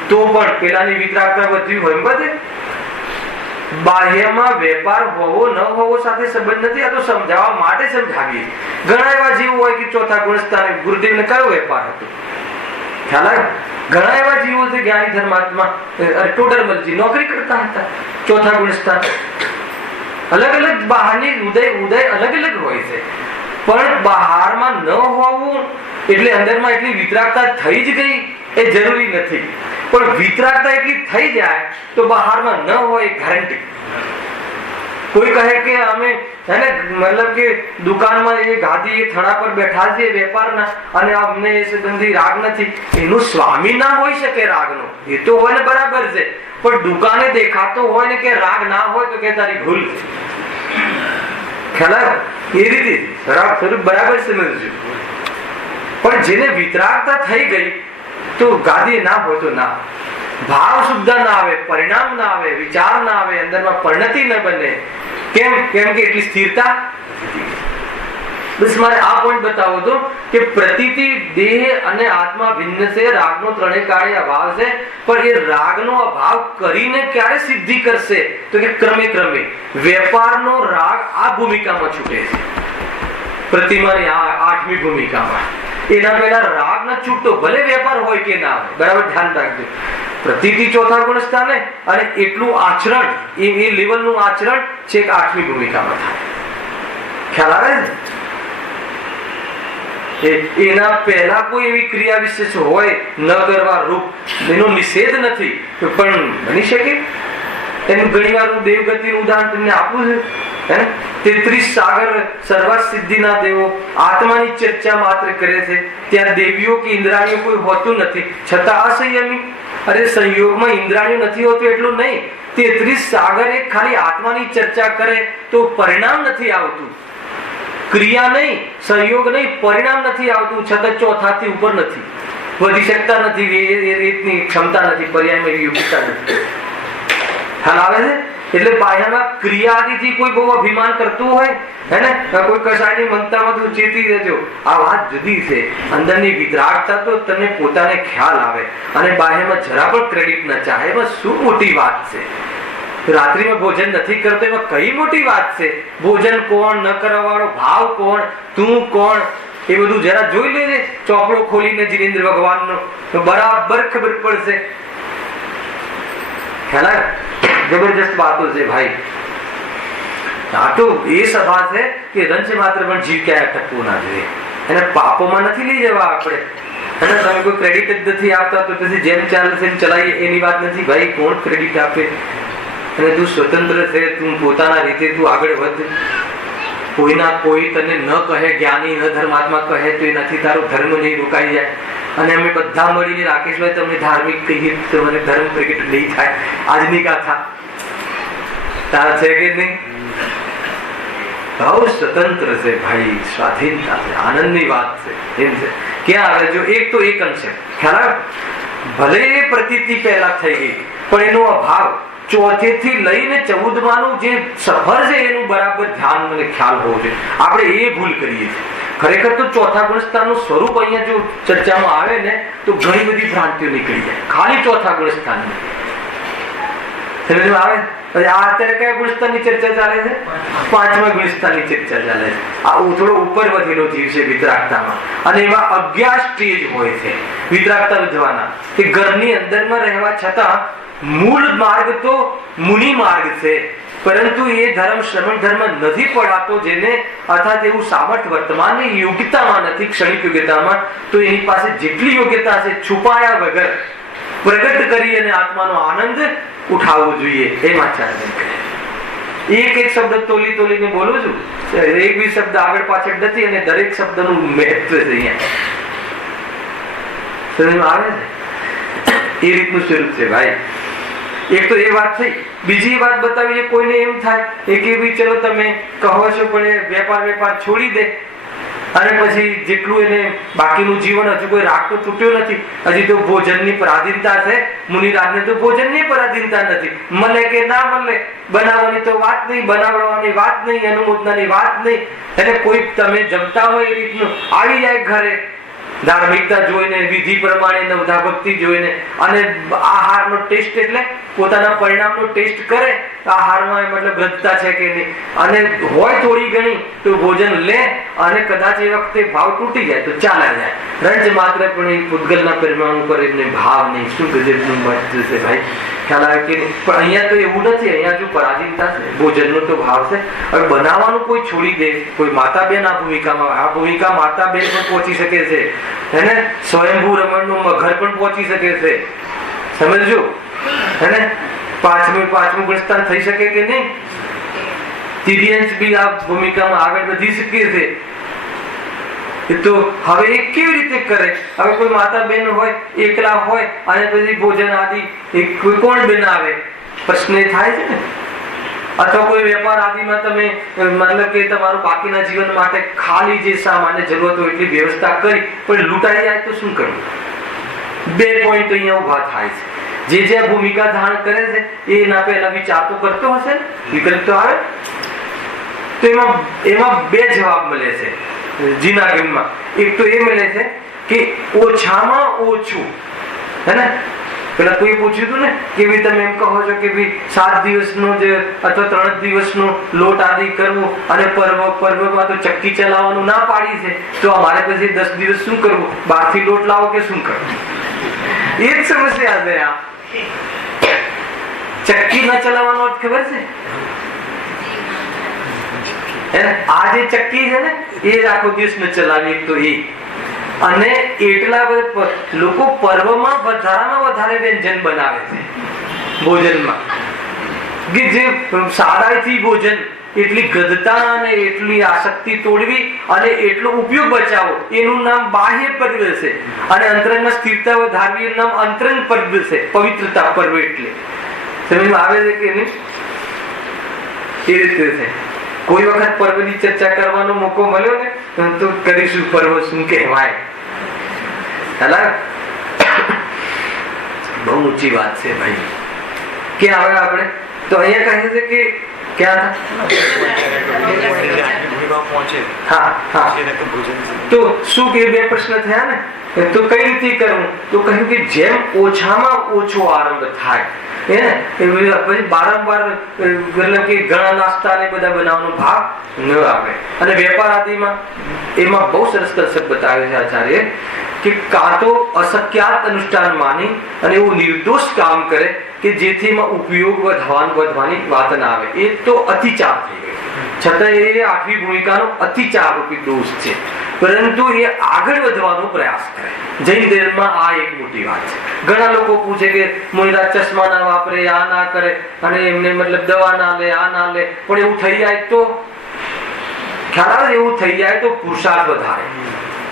તો પણ પેલાની વિતરાગતા વધી હોય. બધે બાહ્યમાં વેપાર હોવો ન હોવો સાથે સંબંધ નથી. આ તો સમજાવવા માટે સમજાવીએ. ઘણા એવા જીવ હોય કે ચોથા ગુણસ્થાને ગુરુદેવને કયો વેપાર હતો ખ્યાલ આવે? ઘણા એવા જીવો છે જ્ઞાની ધર્માત્મા ટોડરમલજી નોકરી કરતા હતા ચોથા ગુણસ્થાન. અલગ અલગ બહારની ઉદય અલગ અલગ હોય છે, પણ બહારમાં ન હોવું એટલે અંદરમાં એટલી વિતરાગતા થઈ જ ગઈ એ જરૂરી નથી. પણ વિતરાગતા એટલી થઈ જાય તો બહારમાં ન હોય ગેરંટી. કોઈ કહે કે અમે હેને મતલબ કે દુકાનમાં એ ગાદી એ થડા પર બેઠા છે વેપારના અને અમને એ સંબંધી રાગ નથી, એનો સ્વામી ના હોઈ શકે રાગનો, એ તો હોય ને બરાબર છે. પણ દુકાને દેખાતો હોય ને કે રાગ ના હોય તો કે તારી ભૂલ છે. ખ્યાલ એ રીતે બરાબર સમજજો. પણ જેને વિતરાગતા થઈ ગઈ તો ગાદી ના હોય તો ના, ભાવ શુદ્ધ ના આવે, પરિણામ ના આવે, વિચાર ના આવે, અંદરમાં પરિણતિ ન બને. કેમ? કેમ કે એટલી સ્થિરતા. બસ મારે આ પોઈન્ટ બતાવો તો કે પ્રતીતિ દેહ અને આત્મા ભિન્ન છે, રાગનો ત્રણેય કાળે અભાવ છે. પણ એ રાગનો અભાવ કરીને ક્યારે સિદ્ધિ કરશે તો કે ક્રમે ક્રમે વેપારનો રાગ આ ભૂમિકામાં છૂટે છે. પ્રતિમાની 8મી ભૂમિકામાં એના પહેલા રાગ ન છૂટતો, ભલે વેપાર હોય કે ના હોય. બરાબર ધ્યાન રાખજો. પ્રતીતિ ચોથા ગુણસ્થાને અને એટલું આચરણ એ લેવલનું આચરણ છેક 8મી ભૂમિકામાં થાય. ખ્યાલ આવે ને? એના પહેલા કોઈ એવી ક્રિયા વિશેષ હોય ન કરવા રૂપ, એનો નિષેધ નથી, પણ બની શકે. એનું ઘણીવાર હું દેવગતિનું ઉદાહરણ તમને આપું છું. 33 સાગર સર્વ સિદ્ધિના દેવો આત્માની ચર્ચા માત્ર કરે છે. ત્યાં દેવીઓ કે ઇન્દ્રાણીઓ કોઈ હોતું નથી, છતાં અસંયમી. અરે સંયોગમાં ઇન્દ્રાણીઓ નથી હોતું એટલું નહીં, 33 સાગર એક ખાલી આત્માની ચર્ચા કરે તો પરિણામ નથી આવતું. ક્રિયા નહીં, સંયોગ નહીં, પરિણામ નથી આવતું, છતાં ચોથાથી ઉપર નથી, વધી શકતા નથી, એની ક્ષમતા નથી, પર્યાયમાં યોગ્યતા નથી. હાલ આવે છે? એટલે બાહ્યમાં ક્રિયાદિથી કોઈ બહુ અભિમાન કરતું હોય હેને, કોઈ કસાયની મનતામાં તો ચેતી દેજો, આ વાત જુદી છે. અંદરની વિતરાગતા તો તમને પોતાને ખ્યાલ આવે અને બાહ્યમાં જરા પણ ક્રેડિટ ન ચાહે. એમાં શું મોટી વાત છે? રાત્રિમાં ભોજન નથી કરતો એમાં કઈ મોટી વાત છે? ભોજન કોણ, ન કરવાવાળો ભાવ કોણ, તું કોણ, એ બધું જરા જોઈ લેજે. ચોપડો ખોલીને જીનેન્દ્ર ભગવાનનો તો બરાબર ખબર પડશે. ખ્યાલ આવે? જબરજસ્ત વાતો છે ભાઈ. આ તો એ સભા છે કે રંચ માત્ર પણ જીવ ક્યાંય અટકવું ના જોઈએ. એને પાપોમાં નથી લઈ જવા આપણે. અને તમે કોઈ ક્રેડિટ જ નથી આપતા તો પછી જેમ ચાલે છે ચલાવીએ એની વાત નથી ભાઈ. કોણ ક્રેડિટ આપે? અને તું સ્વતંત્ર છે, તું પોતાના રીતે તું આગળ વધ. કોઈના કોઈ તને ન કહે, જ્ઞાની ન ધર્માત્મા કહે તો એનાથી તારો ધર્મ નહીં રોકાઈ જાય. અને અમે બધા મળીને રાકેશભાઈ તમને ધાર્મિક કહીએ તો મને ધર્મ પ્રગટ નહીં થાય. આજની ગાથા તારા છે કે નહીં? બહુ સ્વતંત્ર છે ભાઈ, સ્વાધીનતા છે, આનંદની વાત છે. એમ છે ક્યાં આવે? જો એક તો એક અંશ ખ્યાલ આવે, ભલે એ પ્રતીતિ પહેલા થઈ ગઈ પણ એનો અભાવ ચોથેથી લઈને 14માનું જે સફર છે એનું બરાબર ધ્યાન અને ખ્યાલ હોવો જોઈએ. આપણે એ ભૂલ કરીએ છીએ. ખરેખર તો ચોથા ગુણસ્થાનનું સ્વરૂપ અહીંયા જો ચર્ચામાં આવે ને તો ઘણી બધી ભ્રાંતિઓ નીકળી જાય ખાલી ચોથા ગુણસ્થાનની. સમજ આવે? આ અત્યારે કયા ગુણસ્થાનની ચર્ચા ચાલે છે? 5મા ગુણસ્થાનની ચર્ચા ચાલે છે. આ થોડો ઉપર વધેલો જીવ છે વિતરાગતામાં, અને એમાં 11 સ્ટેજ હોય છે વિતરાગતા વધવાના. તે ઘરની અંદરમાં રહેવા છતાં મૂળ માર્ગ તો મુનિ માર્ગ છે, પરંતુ એ ધર્મ શ્રમણ ધર્મ નથી પડાતો જેને, અર્થાત એવું સામર્થ્ય વર્તમાનની યોગ્યતામાં નથી, ક્ષણિક યોગ્યતામાં. તો એની પાસે જેટલી યોગ્યતા છે છુપાયા વગર પ્રગટ કરી અને આત્માનો આનંદ ઉઠાવવું જોઈએ, એમ આચાર્ય કહે. એક એક શબ્દ તોલી તોલીને બોલું છું, એક બી શબ્દ આગળ પાછળ નથી, અને દરેક શબ્દનું મહત્વ છે અહીંયા સમજમાં આવે ને. એ રીતનું સ્વરૂપ છે ભાઈ. એક તો એ વાત થઈ. બીજી વાત બતાવીએ, કોઈને એમ થાય કે ભાઈ ચલો તમે કહો છો પણ વેપાર છોડી દે, અને પછી જેટલું એને બાકીનું જીવન હજુ કોઈ રાગ તો તૂટ્યો નથી, હજી તો ભોજનની પરાધીનતા છે. મુનિરાજને તો ભોજનની પરાધીનતા નથી, મળે કે ના મળે, બનાવવાની તો વાત નહીં, બનાવવાની વાત નહીં, અનુમોદનાની વાત નહીં. એટલે કોઈ તમે જમતા હોય એ રીતનું આવી જાય ઘરે, ધાર્મિકતા જોઈને, વિધિ પ્રમાણે, નવધા ભક્તિ જોઈને, અને આહારનો ટેસ્ટ એટલે પોતાના પરિણામનો ટેસ્ટ કરે, આહારમાં મતલબ રજતા છે કે નહીં, અને હોય થોડી ઘણી તો ભોજન લે, અને કદાચ એ વખતે ભાવ તૂટી જાય તો ચાલ્યા જાય. રંજ માત્ર પણ એ પૂતગલના પરિમાણ ઉપર એમને ભાવ નહીં. શું ગજબનું મત છે ભાઈ, ખ્યાલ આવે કે નહીં? પણ અહીંયા તો એવું નથી. અહીંયા જો પરાધીનતા છે, ભોજનનો તો ભાવ છે. હવે બનાવવાનું કોઈ છોડી દે, કોઈ માતા બેન આ ભૂમિકામાં, આ ભૂમિકા માતા બેન પણ પહોંચી શકે છે, હેને? સ્વયંભૂ રમણનું મગર પણ પહોંચી શકે છે, સમજજો, હેને? પાંચમું ગુણસ્થાન થઈ શકે કે નહીં? તિર્યંશ બી આ ભૂમિકામાં આગળ વધી શકે છે. તો હવે એ કેવી રીતે કરે? હવે કોઈ માતા બેન હોય, એકલા હોય, અને પછી ભોજન આદિ કોઈ કોણ બનાવે? પ્રશ્ન થાય છે ને. અથવા કોઈ વેપાર આદિમાં તમે મતલબ કે તમારું બાકીના જીવન માટે ખાલી જે સામાન્ય જરૂરત હોય એટલી વ્યવસ્થા કરી, પણ લૂંટાઈ જાય તો શું કરવું? બે પોઈન્ટ અહીંયા ઉભા થાય છે. જે ભૂમિકા ધારણ કરે છે એ એના પહેલા વિચાર તો કરતો હશે ને, વિકલ્પ તો આવે. તો એમાં બે જવાબ મળે છે જીના ગમમાં. એક તો એ મળે છે કે ઓછામાં ઓછું, હે ને? પેલા કોઈ પૂછ્યું હતું ને કે ભાઈ તમે એમ કહો છો કે ભાઈ 7 દિવસનો જે અથવા 3 દિવસનો લોટ આદિ કરવું, અને પર્વમાં તો ચક્કી ચલાવવાનું ના પાડી છે, તો અમારે પછી 10 દિવસ શું કરવું? બહારથી લોટ લાવો કે શું કરવું? એ જ સમસ્યા છે. આ ચક્કી ના ચલાવવાનો અર્થ ખબર છે? આ જે ચક્કી છે ને એ આખો દિવસ ન ચલાવી. એક તો એ, અને એટલા લોકો પર્વમાં વધારામાં વધારે વ્યંજન બનાવે છે ભોજનમાં, કે જે સાદાઈથી ભોજન, એટલી ગધતા અને એટલી આસક્તિ તોડવી અને એટલો ઉપયોગ બચાવો, એનું નામ બાહ્ય પર્વ છે. અને અંતરંગમાં સ્થિરતા વધારવી એનું નામ અંતરંગ પર્વ છે, પવિત્રતા પર્વ. એટલે સમજમાં આવે છે કે નહીં? એ રીતે છે. કોઈ વખત પર્વની ચર્ચા કરવાનો મોકો મળ્યો ને તો કરીશું, પર્વ શું કહેવાય. બહુ ઊંચી વાત છે ભાઈ. કે હવે આપણે તો અહીંયા કહે છે કે ક્યાં તો શું કે બે પ્રશ્ન થયા ને, તો કઈ રીતે કરવું? તો કહ્યું કે જેમ ઓછામાં ઓછો આરંભ થાય, બારંવાર મતલબ કે ઘણા નાસ્તા ને બધા બનાવવાનો ભાગ ન આવે. અને વેપાર આદિમાં એમાં બહુ સરસ કન્સેપ્ટ બતાવે છે આચાર્ય, કે કાં તો અશક્યાત અનુષ્ઠાન માની અને એવું નિર્દોષ કામ કરે કે જેથી એમાં ઉપયોગ વધવાની વાત ના આવે. એ તો અતિચાર થઈ ગયો. છતાં એ 8મી ભૂમિકાનો અતિચાર રૂપી દોષ છે, પરંતુ એ આગળ વધવાનો પ્રયાસ કરે. જૈન ધર્મમાં આ એક મોટી વાત છે. ઘણા લોકો પૂછે કે મુનિરાજ ચશ્મા ના વાપરે, આ ના કરે, અને એમને મતલબ દવા ના લે, આ ના લે, પણ એવું થઈ જાય તો ખ્યાલ આવે? એવું થઈ જાય તો પુરુષાર્થ વધારે,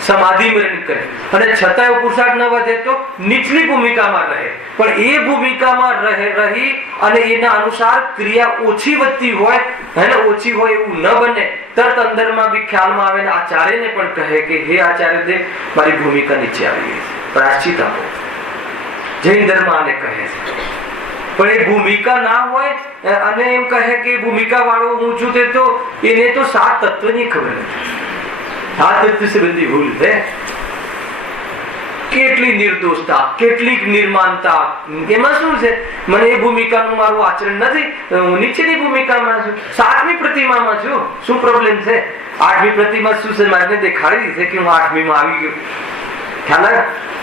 સમાધિ મરણ કરે, અને છતાં પુરુષાર્થ ન વધે તો નીચલી ભૂમિકામાં રહે. પણ એ ભૂમિકામાં રહી અને એના અનુસાર ક્રિયા ઓછી વધતી હોય, એને ઓછી હોય એવું ન બને, તરત અંદરમાં બી ખ્યાલમાં આવે ને આચાર્યને પણ કહે કે હે આચાર્ય દેવ, મારી ભૂમિકા નીચે આવી ગઈ છે, પ્રાયશ્ચિત આપો. જૈન ધર્મ આને કહે છે. પણ એ ભૂમિકા ના હોય અને એમ કહે કે ભૂમિકા વાળો હું છું, તે તો એને તો 7 તત્વની ખબર નથી. 7 તત્વ સંબંધી ભૂલ છે. કેટલી નિર્દોષતા, કેટલીક નિર્માનતા. એમાં શું છે? મને એ ભૂમિકાનું મારું આચરણ નથી, હું નીચેની ભૂમિકામાં છું, 7મી પ્રતિમામાં છું. શું પ્રોબ્લેમ છે? 8મી પ્રતિમા શું છે? મારે દેખાડી છે કે હું 8મી માં આવી ગયો. ખ્યાલ આવે?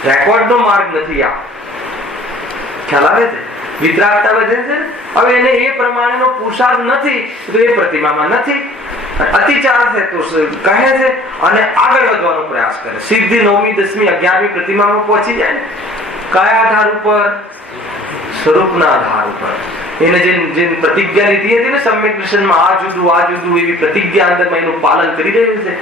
રેકોર્ડ નો માર્ગ નથી આ. ખ્યાલ આવે છે? વિતરાગતા વધે છે. હવે એને એ પ્રમાણેનો પુરુષાર્થ નથી તો એ પ્રતિમામાં નથી. અતિચાર છે તો કહે છે અને આગળ વધવાનો પ્રયાસ કરે. સિદ્ધિ 9મી 10મી 11મી પ્રતિમામાં પહોંચી જાય ને, કયા આધાર ઉપર? સ્વરૂપના આધાર ઉપર એને જે પ્રતિજ્ઞા લીધી હતી ને સમ્યક દર્શનમાં, આ જુદું એવી પ્રતિજ્ઞા અંદરમાં એનું પાલન કરી રહ્યું છે.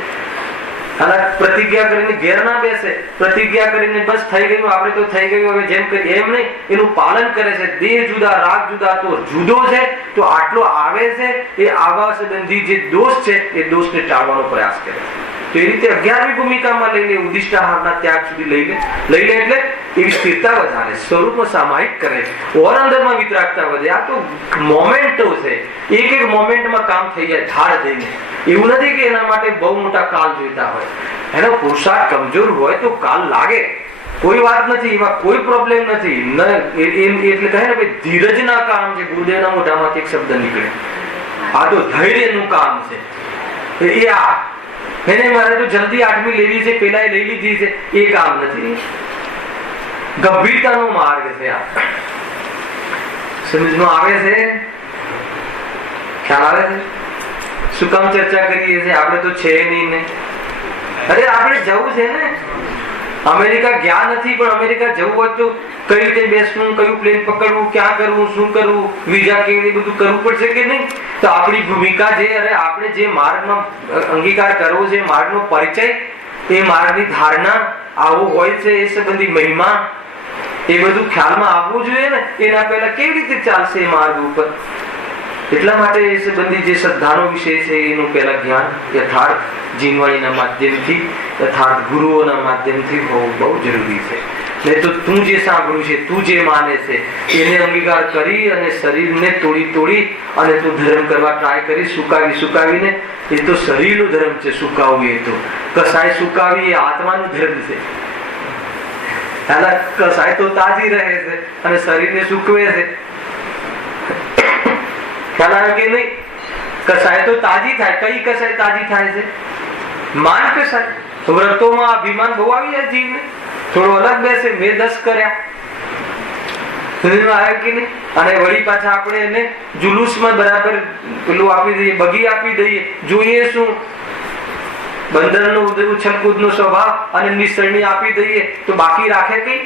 અને પ્રતિજ્ઞા કરીને ઘેર ના બેસે, પ્રતિજ્ઞા કરીને બસ થઈ ગયું, આપણે તો થઈ ગયું હવે જેમ કરી એમ નહીં, એનું પાલન કરે છે. દેહ જુદા, રાગ જુદા, તો જુદો છે તો આટલો આવે છે, એ આવા સંબંધી જે દોષ છે એ દોષને ટાળવાનો પ્રયાસ કરે છે. તો એ રીતે 11મી ભૂમિકામાં લઈ લે, ઉદિષ્ટાહારના ત્યાગ સુધી લઈ લે એટલે એવી સ્થિરતા વધારે, સ્વરૂપમાં સામાયિક કરે, ઓર અંદરમાં વિતરાગતા વધે. આ તો મોમેન્ટો છે, એક મોમેન્ટમાં કામ થઈ જાય ધાડ દઈને. એવું નથી કે એના માટે બહુ મોટા કાલ જોઈતા હોય. એનો પુરુષાર્થ કમજોર હોય તો કાલ લાગે, કોઈ વાત નથી, એમાં કોઈ પ્રોબ્લેમ નથી. એટલે કહે ને ભાઈ, ધીરજના કામ છે. ગુરુદેવના મોઢામાંથી એક શબ્દ નીકળે, આ તો ધૈર્યનું કામ છે. એ આ એને મારે તો જલ્દી 8મી લેવી છે, પેલા લઈ લીધી છે, એ કામ નથી. ગંભીરતાનો માર્ગ છે. આ સમજમાં આવે છે? ખ્યાલ આવે છે? શું કામ ચર્ચા કરીએ છીએ? આપણે તો છે નહીં ને. અરે આપણે જવું છે ને, અમેરિકા ગયા નથી, પણ અમેરિકા જવું હોય તો કઈ રીતે બેસવું, કયું પ્લેન પકડવું, ક્યાં કરવું, શું કરવું, વિઝા કેવી, બધું કરવું પડશે કે નહીં? તો આપણી ભૂમિકા જે, અરે આપણે જે માર્ગમાં અંગીકાર કરવો છે, માર્ગનો પરિચય, એ માર્ગની ધારણા આવું હોય છે, એ સંબંધી મહિમા, એ બધું ખ્યાલમાં આવવું જોઈએ ને. એના પહેલા કેવી રીતે ચાલશે એ માર્ગ ઉપર? એટલા માટે એ સંબંધી જે શ્રદ્ધાનો વિષય છે એનું પહેલા જ્ઞાન યથાર્થ જીનવાણીના માધ્યમથી, યથાર્થ ગુરુઓના માધ્યમથી હોવું બહુ જરૂરી છે. નહીં તો તું જે સાંભળ્યું છે, તું જે માને છે, એને અંગીકાર કરી અને શરીરને તોડી અને તું ધર્મ કરવા ટ્રાય કરી, સુકાવીને, એ તો શરીરનો ધર્મ છે સુકાવવું. એ તો કસાય સુકાવી એ આત્માનો ધર્મ છે. કસાય તો તાજી રહે છે અને શરીરને સૂકવે છે. ખ્યાલ આવે કે નહીં? કસાય તો તાજી થાય. કઈ કસાય તાજી થાય છે? માન કસાય. વ્રતોમાં અભિમાન બહુ આવી જાય જીવને, થોડો અલગ બેસે, મેં 10 કર્યા, આવે કે નહીં? અને વળી પાછા આપણે એને જુલુસમાં બરાબર પેલું આપી દઈએ, બગી આપી દઈએ. જોઈએ શું? બંદરનો ઉછલકૂદનો સ્વભાવ અને નિસરણી આપી દઈએ તો બાકી રાખે કઈ?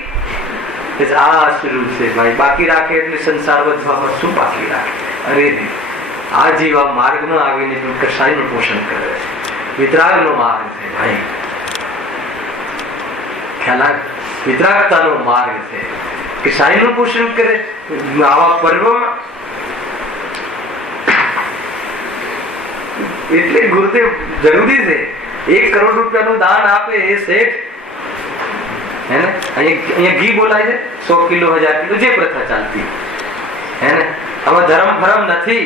આ શરૂ છે ભાઈ. બાકી રાખે એટલે સંસાર વધવામાં શું બાકી રાખે? અરે આ જેવા માર્ગમાં આવીને કસાયનું પોષણ કરે છે, વિતરાગનો માર્ગ છે ભાઈ. ખ્યાલ? વિતરાગતાનો માર્ગ છે. કસાયનું પોષણ કરે આવા પર્વમાં. એટલે ગુરુદેવ જરૂરી છે. 1 કરોડ રૂપિયાનું દાન આપે એ શેઠ, હે ને? અહીંયા ઘી બોલાય છે 100 કિલો 1000 કિલો, જે પ્રથા ચાલતી, હે ને? આમાં ધર્મ ફરમ નથી.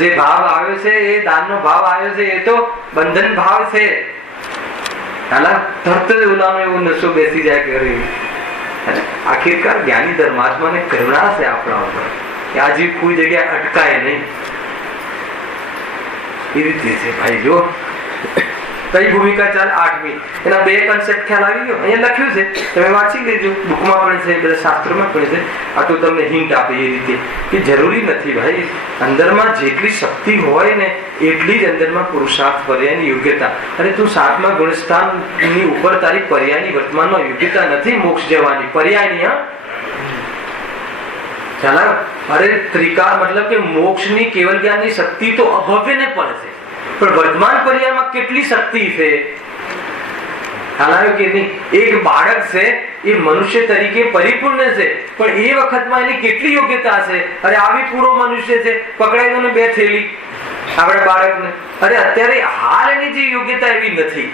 જે ભાવ આવ્યો છે એ દાનનો ભાવ આવ્યો છે, એ તો બંધન ભાવ છે. તરત જ ઓલાનો એવો નશો બેસી જાય કે આખિરકાર જ્ઞાની ધર્માત્માને કરુણા છે આપણા ઉપર, કે આજે કોઈ જગ્યાએ અટકાય નહીં. એ રીતે છે ભાઈ. જો કઈ ભૂમિકા ચાલે? 8મી. એના 2 કન્સેપ્ટ ખ્યાલ આવી ગયો. અહીંયા લખ્યું છે, તમે વાંચી લેજો, બુકમાં પણ છે, બધા શાસ્ત્રોમાં પણ છે. આ તો તમને હિન્ટ આપે એ રીતે કે જરૂરી નથી ભાઈ, અંદરમાં જેટલી શક્તિ હોય ને એટલી જ અંદરમાં પુરુષાર્થ પર્યાયની યોગ્યતા. અરે તું 7મા ગુણસ્થાનની ઉપર તારી પર્યાયની વર્તમાનમાં યોગ્યતા નથી મોક્ષ જવાની, પર્યાયની. હા ચાલો. અરે ત્રિકાળ મતલબ કે મોક્ષની કેવલ જ્ઞાનની શક્તિ તો અભવ્યને પડશે, પણ વર્તમાન પર્યાયમાં કેટલી શક્તિ છે ખ્યાલ આવ્યો કે નહીં? એક બાળક છે એ મનુષ્ય તરીકે પરિપૂર્ણ છે, પણ એ વખતમાં એની કેટલી યોગ્યતા છે? અરે આવી પૂરો મનુષ્ય છે, પકડાઈ દો ને 2 થેલી આપણા બાળકને. અરે અત્યારે હાલ એની જે યોગ્યતા એવી નથી,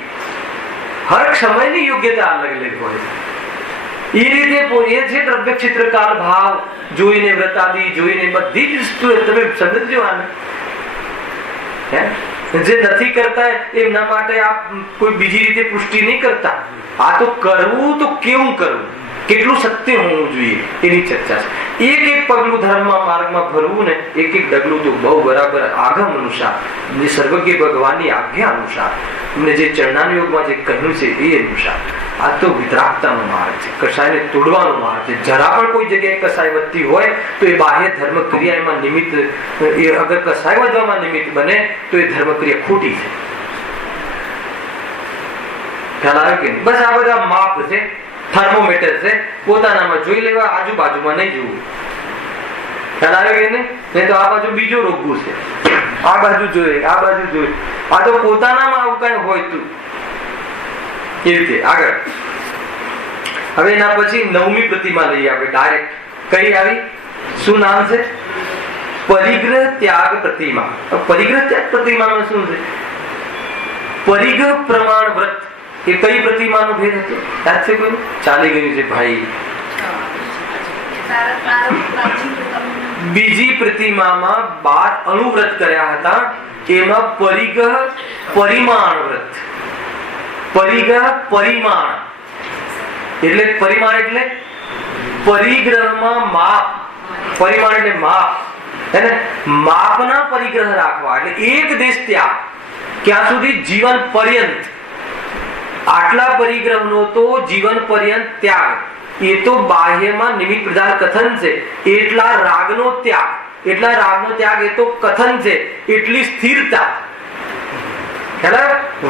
હર સમયની યોગ્યતા અલગ અલગ હોય છે. એ રીતે એ છે દ્રવ્ય ચિત્રકાલ ભાવ જોઈને, વ્રતાદી જોઈને, બધી જ વસ્તુ તમે સમજો આને. જે નથી કરતા એમના માટે આપ કોઈ બીજી રીતે પુષ્ટિ નહીં કરતા. આ તો કરવું તો કેવું કરવું, કેટલું સત્ય હોવું જોઈએ એની ચર્ચા છે. એક પગલું ધર્મમાં માર્ગમાં ભરવું ને, એક ડગલું તો બહુ બરાબર આગમ અનુસાર, જે સર્વજ્ઞ ભગવાનની આજ્ઞા અનુસાર, એમને જે ચરણાનુયોગમાં જે કહ્યું છે એ અનુસાર. આ તો વિતરાગતાનો માર્ગ છે, કસાયને તોડવાનો માર્ગ છે. જરા પણ કોઈ જગ્યાએ કસાય વધતી હોય તો એ બાહ્ય ધર્મ ક્રિયામાં નિમિત્ત, એ અગર કસાય વધવામાં નિમિત્ત બને તો એ ધર્મ ક્રિયા ખોટી છે. ખ્યાલ આવે કે બસ આ બધા માપ છે, થર્મોમીટર છે, પોતાનામાં જોઈ લેવા, આજુબાજુમાં નહીં જોવું. ખ્યાલ આવે કે નહીં તો આ બાજુ બીજો રોગું છે, આ બાજુ જોઈએ, આ બાજુ જોઈએ, આ તો પોતાનામાં આવું કઈ હોય તું એ રીતે આગળ. હવે એના પછી 9મી પ્રતિમા લઈએ આપણે ડાયરેક્ટ. કઈ આવી? શું નામ છે? પરિગ્રહ ત્યાગ પ્રતિમા. પરિગ્રહ ત્યાગ પ્રતિમામાં શું છે? પરિગ્રહ પ્રમાણ વ્રત એ કઈ પ્રતિમાનો ભેદ હતો? યાદ છે કોઈ? ચાલી ગયું છે ભાઈ. બીજી પ્રતિમામાં 12 અણુવ્રત કર્યા હતા, એમાં પરિગ્રહ પરિમાણ વ્રત. પરિગ્રહ પરિમાણ એટલે પરિમાણ એટલે પરિગ્રહમાં માપ, પરિમાણ એટલે માપ, એને માપના પરિગ્રહ રાખવા એટલે એક દેશ ત્યાગ. ક્યાં સુધી? જીવન પર્યંત. આટલા પરિગ્રહનો તો જીવન પર્યંત ત્યાગ. એ તો બાહ્યમાં નિમિત્ત પ્રધાન કથન છે. એટલા રાગનો ત્યાગ, એટલા રાગનો ત્યાગ એ તો કથન છે. એટલી સ્થિરતા.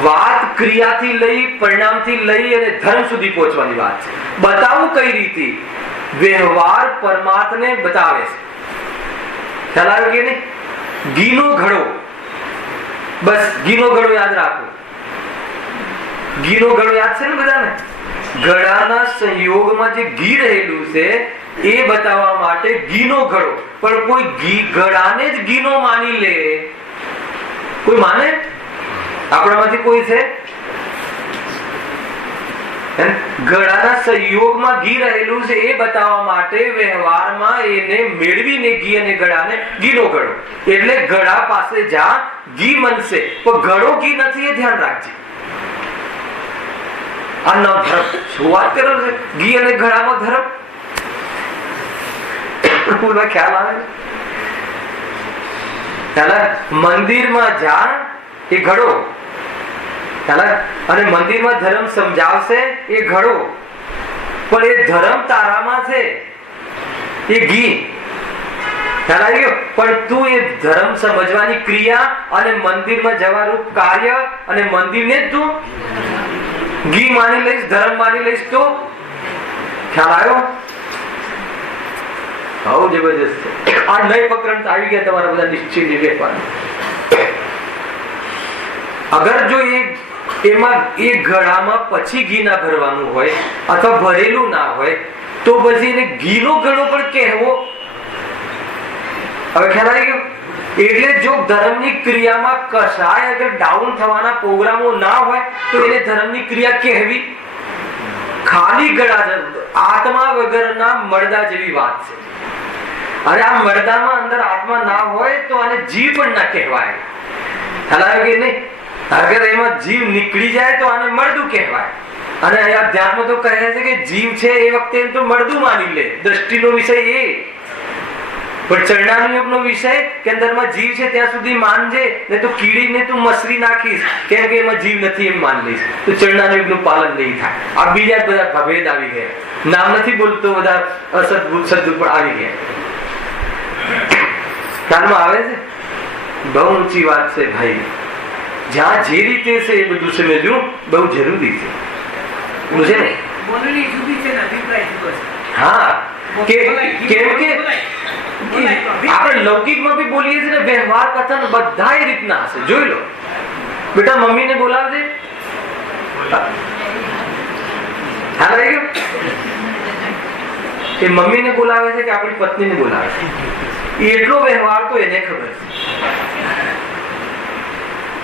વાત ક્રિયાથી લઈ પરિણામથી લઈ અને ધર્મ સુધી પહોંચવાની વાત છે. બતાવું કઈ રીતે? વ્યવહાર પરમાત્માને બતાવે છે. ખ્યાલ આવ્યો કે નહીં? ઘીનો ઘડો, બસ ઘીનો ઘડો યાદ રાખો. ઘીનો ઘડો યાદ છે ને બધાને? ઘડાના સંયોગમાં જે ઘી રહેલું છે એ બતાવવા માટે ઘીનો ઘડો. પણ કોઈ ઘી ઘડાને જ ઘીનો માની લે? કોઈ માને? આપણામાંથી કોઈ છે? ઘડાના સંયોગમાં ઘી રહેલું છે એ બતાવવા માટે વ્યવહારમાં એને મેળવીને ઘી અને ઘડાને ઘીનો ઘડો. એટલે ઘડા પાસે જા, ઘી મળશે, પણ ઘડો ઘી નથી એ ધ્યાન રાખજે. આ ન ધર્મ. શું વાત કરો છો? ઘી અને ઘડામાં ધર્મ ખ્યાલ આવે? મંદિરમાં જા એ ઘડો, અને મંદિરમાં ધર્મ સમજાવશે એ ઘડો, પણ એ ધર્મ તારામાં છે એ ઘી. ખ્યાલ આવી ગયો? પણ તું એ ધર્મ સમજવાની ક્રિયા અને મંદિરમાં જવાનું કાર્ય અને મંદિરને જ તું ઘી માની લઈશ, ધર્મ માની લઈશ તો ખ્યાલ આવ્યો? બહુ જબરજસ્ત છે. આ નય પ્રકરણ આવી ગયા તમારા બધા નિશ્ચિત વેપાર. અગર જો એમાં એ ઘડામાં પછી ઘી ના ભરવાનું હોય અથવા ભરેલું ના હોય તો પછી એને ઘીનો ઘડો પણ કહેવો. હવે ખ્યાલ આવી ગયો? એટલે જો ધર્મની ક્રિયામાં કશાય અગર ડાઉન થવાના પ્રોગ્રામો ના હોય તો એને ધર્મની ક્રિયા કહેવી. ખાલી ગળા આત્મા વગરના મળદા જેવી વાત છે. અને આ મળદામાં અંદર આત્મા ના હોય તો આને જીવ પણ ના કહેવાય. ખ્યાલ કે નહીં? અગર એમાં જીવ નીકળી જાય તો આને મળદું કહેવાય. અને અહીંયા ધ્યાનમાં તો કહે છે કે જીવ છે એ વખતે તો મળદું માની લે. દ્રષ્ટિનો વિષય એ, પણ ચરણાનુયોગનો વિષય કે અંદરમાં જીવ છે ત્યાં સુધી માનજે, ને તો કીડીને તું મસરી નાખીશ કેમ કે એમાં જીવ નથી એમ માન લઈશ તો ચરણાનુયોગનું પાલન નહીં થાય. આ બીજા બધા ભેદ આવી ગયા. નામ નથી બોલતો, બધા અસદભૂત સદુ પણ આવી ગયા. ધ્યાનમાં આવે છે? બહુ ઊંચી વાત છે ભાઈ. જ્યાં જે રીતે છે એ બધું સમજવું બહુ જરૂરી છે. છે ને? હા, કેમ કે આપણે લૌકિકમાં બી બોલીએ છીએ ને, વ્યવહાર કથન બધા એ રીતના હશે. જોઈ લો બેટા, મમ્મીને બોલાવજે. હા રહી ગયો? એ મમ્મીને બોલાવે છે કે આપણી પત્નીને બોલાવે છે, એટલો વ્યવહાર તો એને ખબર છે.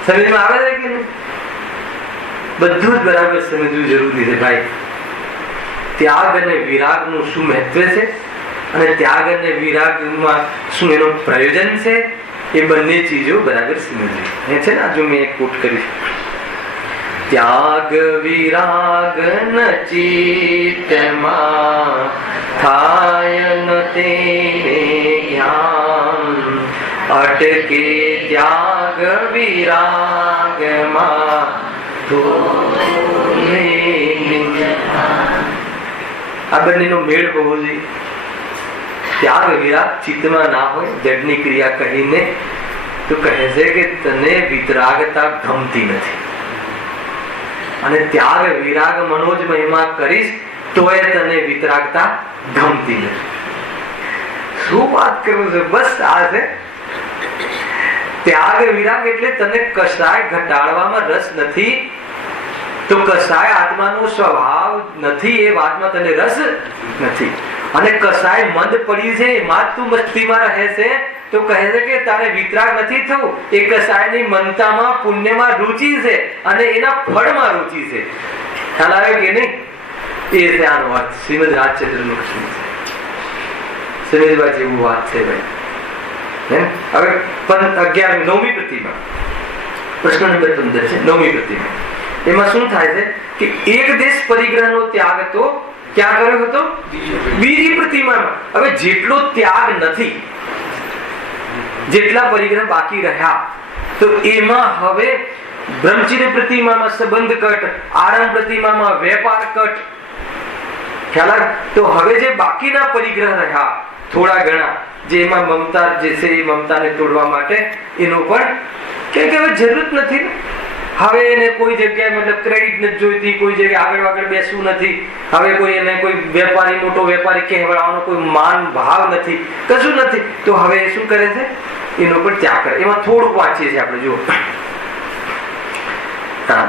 સમજમાં આવે છે કે નહીં? બધું જ બરાબર સમજવું જરૂરી છે ભાઈ. ત્યાગ અને વિરાગ નું શું મહત્વ છે અને ત્યાગ અને વિરાગમાં શું એનું પ્રયોજન છે એ બંને ચીજો બરાબર સમજવી. એ છે ને, જો મેં એક કોટ કરી, ત્યાગ વિરાગ ન ચિત્તમાં થાય ન તેને જ્ઞાન, અટકે ત્યાગ વિરાગમાં આ બંનેનો મેળ હોવો જોઈએ. ત્યાગ વિરાગ ચિત્તમાં ના હોય, જડની ક્રિયા કહીને તો કહે છે કે તને વિતરાગતા ગમતી નથી, અને ત્યાગ વિરાગ મનોજ મહિમા કરીશ તોય તને વિતરાગતા ગમતી નથી. શું વાત કરું છું? બસ આ છે ત્યાગ વિરાગ. એટલે તને કશાય ઘટાડવામાં રસ નથી, તો કશાય આત્માનો સ્વભાવ નથી એ વાતમાં તને રસ નથી. અને કશાય મંદ પડી છે એમાં તું મસ્તીમાં રહે છે, તો કહે છે કે તારે વિતરાગ નથી થવું. એ કશાયની મનતામાં પુણ્યમાં રુચિ છે અને એના ફળમાં રુચિ છે. ખ્યાલ આવ્યો કે નહીં? એ છે આનો અર્થ. શ્રીમદ રાજચંદ્રનું કૃષ્ણ છે. શ્રીમદભાઈ જેવું વાત છે ભાઈ. હવે 9મી પ્રતિમા, પ્રશ્ન નંબર 15 છે. 9મી પ્રતિમા એમાં શું થાય છે કે એક દેશ પરિગ્રહનો ત્યાગ તો ક્યાં કર્યો હતો? બીજી પ્રતિમામાં. હવે જેટલો ત્યાગ નથી, જેટલા પરિગ્રહ બાકી રહ્યા, તો એમાં હવે બ્રહ્મચર્ય પ્રતિમામાં સંબંધ કટ, આરંભ પ્રતિમામાં વેપાર કટ. ખ્યાલ? તો હવે જે બાકીના પરિગ્રહ રહ્યા થોડા ઘણા, જે એમાં મમતા જે છે એ મમતાને તોડવા માટે એનો પણ કે હવે જરૂરત નથી. હવે એને કોઈ જગ્યાએ મતલબ ક્રેડિટ નથી જોઈતી, કોઈ જગ્યાએ આગળ બેસવું નથી. હવે કોઈ એને કોઈ વેપારી, મોટો વેપારી કહેવાવાનો કોઈ માન ભાવ નથી, કશું નથી. તો હવે શું કરે છે? એનો પણ ત્યાગ કરે. એમાં થોડુંક વાંચીએ છીએ આપણે. જુઓ,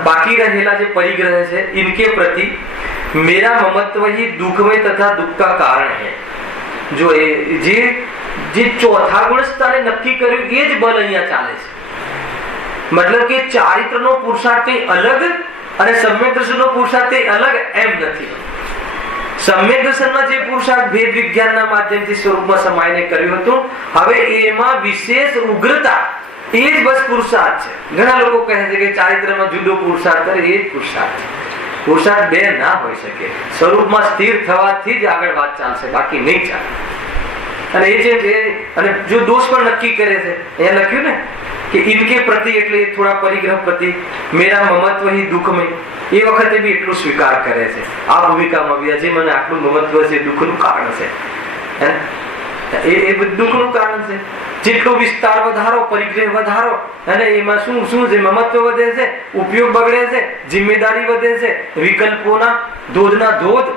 बाकी रहेला जो परिग्रह है इनके प्रति मेरा ममत्व ही दुखमय तथा दुख का कारण है. जो जे चौथा गुण स्थाने नक्की कर्યું એ જ બલ અહીંયા ચાલે છે. મતલબ કે ચારિત્રનો પુરુષાર્થ અલગ અને સમ્યક દર્શનનો પુરુષાર્થ અલગ એમ નથી. સમ્યક દર્શનમાં જે પુરુષાર્થ ભેદ વિજ્ઞાનના માધ્યમથી સ્વરૂપમાં સમાઈને કર્યું હતું, હવે એમાં વિશેષ ઉગ્રતા એ જ બસ પુરુષાર્થ છે. ઘણા લોકો કહે છે કે ચારિત્રમાં જુદો પુરુષાર્થ કરે, એ જ પુરુષાર્થ છે. પુરુષાર્થ બે ના હોઈ શકે. સ્વરૂપમાં સ્થિર થવાથી જ આગળ વાત ચાલશે, બાકી નહીં ચાલે. અને એ જે અને જો દોષ પણ નક્કી કરે છે, અહીંયા લખ્યું ને કે ઇનકે પ્રતિ, એટલે થોડા પરિગ્રહ પ્રતિ મેરા મમત્વ હી દુઃખમય, એ વખતે બી એટલું સ્વીકાર કરે છે. આ ભૂમિકામાં બી હજી મને આટલું મમત્વ છે, દુઃખનું કારણ છે. એ દુઃખનું કારણ છે. જેટલો વિસ્તાર વધારો, પરિગ્રહ વધારો, અને એમાં શું શું છે? મમત્વ વધે છે, ઉપયોગ બગડે છે, જિમ્મેદારી વધે છે, વિકલ્પોના ધોધના ધોધ.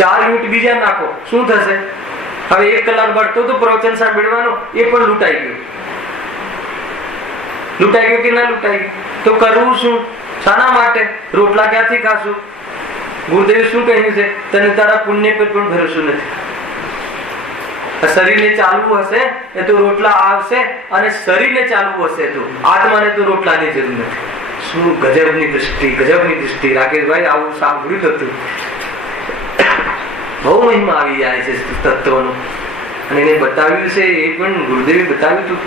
4 યુનિટ બીજા નાખો, શું થશે? હવે 1 કલાક બળતો તો પ્રવચન સાંભળવાનો એ પણ લૂંટાઈ ગયો. લૂંટાઈ ગયો કે ના લૂંટાઈ ગયો? તો કરવું શું? શાના માટે? રોટલા ક્યાંથી ખાશું? ગુરુદેવ શું કહ્યું છે? તને તારા પુણ્ય પર પણ ભરોસો નથી. શરીરને ચાલવું હશે એ તો રોટલા આવશે, અને શરીરને ચાલવું હશે તો આત્માને તો રોટલાની જરૂર નથી. શું ગજબની દૃષ્ટિ, ગજબની દૃષ્ટિ. રાકેશભાઈ આવું સાંભળ્યું હતું. બહુ મહિમા આવી જાય છે તત્વનો, અને એને બતાવ્યું છે. એ પણ ગુરુદેવે બતાવ્યું હતું.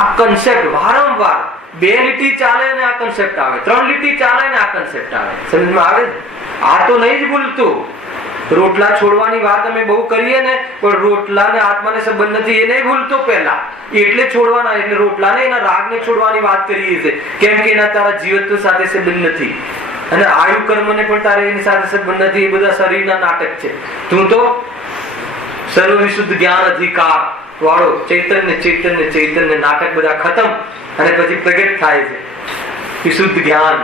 આ કન્સેપ્ટ વારંવાર 2 લીટી ચાલે અને આ કન્સેપ્ટ આવે, 3 લીટી ચાલે અને આ કન્સેપ્ટ આવે. સમજમાં આવે? આ તો નહીં જ ભૂલતું. રોટલા છોડવાની વાત અમે બહુ કરીએ ને, પણ રોટલા ને આત્માને સંબંધ નથી એ નહીં ભૂલતો પહેલા. એટલે છોડવાના, એટલે રોટલાને એના રાગને છોડવાની વાત કરીએ છીએ. કેમ કે એના તારા જીવત્વ સાથે સંબંધ નથી, અને આયુ કર્મને પણ તારે એની સાથે સંબંધ નથી. એ બધા શરીરના નાટક છે. તું તો સર્વ વિશુદ્ધ જ્ઞાન અધિકાર વાળો ચૈતન્ય ચૈતન્ય ચૈતન્ય નાટક બધા ખતમ, અને પછી પ્રગટ થાય છે વિશુદ્ધ જ્ઞાન.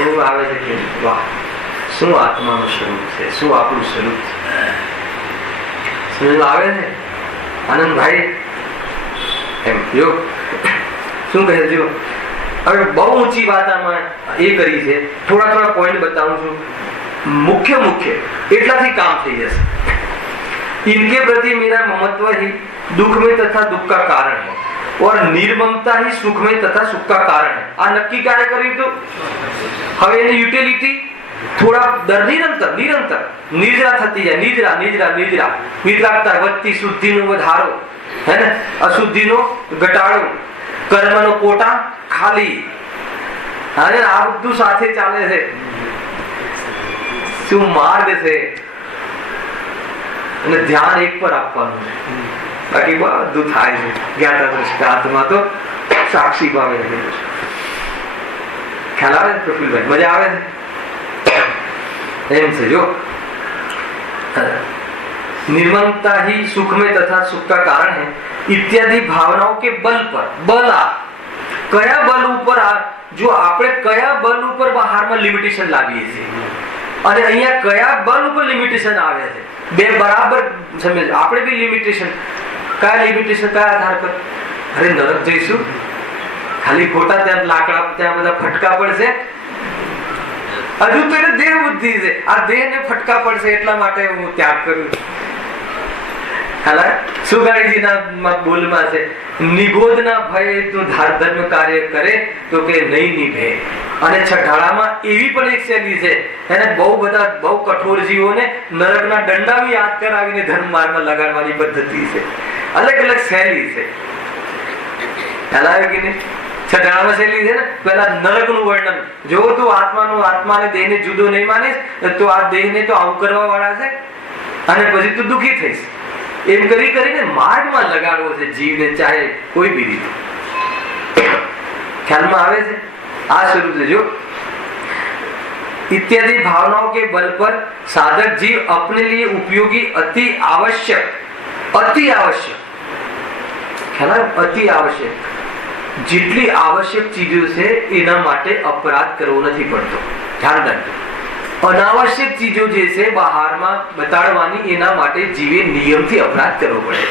એવું આવે છે કે વાહ, શું આત્માનું સ્વરૂપ છે, શું આપણું સ્વરૂપ છે. સમજમાં આવે છે? આનંદભાઈ એમ જો શું કહે જો. હવે બહુ ઊંચી વાત આમાં એ કરી છે. થોડા પોઈન્ટ બતાવું છું. મુખ્ય એટલાથી કામ થઈ જશે. इनके प्रति मेरा ममत्व ही दुख में तथा दुख का कारण है, और निर्ममता ही सुख में तथा सुख का कारण है. આ નક્કી કાર્ય કર્યું તો હવે એની યુટિલિટી થોડા દર નિરંતર નિજરા થતી જાય. નિજરા વિતરાગતા વધતી, શુદ્ધિનો વધારો, હે ને, અશુદ્ધિનો ઘટાડો, કર્મનો કોટા ખાલી. અને આ બધું સાથે ચાલે છે. શું માર્ગ છે? અને ધ્યાન એક પર આપવાનું છે, બાકી બધું થાય છે. જ્ઞાતા દ્રષ્ટાંતમાં તો સાક્ષી ભાવે રહેલું છે. ખ્યાલ આવે પ્રફુલભાઈ? મજા આવે છે? એમ છે જો. निर्ममता ही सुख में तथा सुख का कारण है इत्यादि भावनाओं के बल पर, कया बल ઉપર, જો આપણે કયા બલ ઉપર બહારમાં લિમિટેશન લાવીએ છીએ, અને અહીંયા કયા બલ ઉપર લિમિટેશન આવે છે? બે બરાબર સમજ. આપણે બી લિમિટેશન, કયા લિમિટેશન, કયા આધાર પર? અરે નરક જઈશું, ખાલી ખોટા ત્યાં લાકડા, ત્યાં બધા ફટકા પડશે. હજુ તો એને દેહ બુદ્ધિ છે, આ દેહ ને ફટકા પડશે એટલા માટે હું ત્યાગ કરું છું. સુગાડીજીના બોલમાં છે, નિગોદના ભય તું ધર્મ કાર્ય કરે તો કે નહીં નિભે. અને છઠ્ઠાળામાં એવી પણ એક શૈલી છે, એને બહુ બધા બહુ કઠોર જીવોને નરકના દંડા બી યાદ કરાવીને ધર્મ માર્ગમાં લગાડવાની પદ્ધતિ છે. અલગ અલગ શૈલી છે. ખ્યાલ આવે કે નહીં? છઠ્ઠાળામાં શૈલી છે ને, પેલા નરકનું વર્ણન. જો તું આત્માને દેહને જુદો નહીં માનીશ તો આ દેહને તો આવું કરવા વાળા છે અને પછી તું દુઃખી થઈશ. એમ કરીને માર્ગમાં લગાડવો છે જીવને, ચાહે કોઈ બી રીતે. ખ્યાલમાં આવે છે? આ સ્વરૂપ છે. જો इत्यादि भावनाओं के बल पर साधक जीव अपने लिए उपयोगी अति आवश्यक अति आवश्यक જેટલી આવશ્યક ચીજો છે એના માટે અપરાધ કરવો નથી પડતો. ધ્યાન રાખજો. અનાવશ્યક ચીજો જે છે બહારમાં બતાડવાની, એના માટે જીવે નિયમથી અપરાધ કરવો પડે.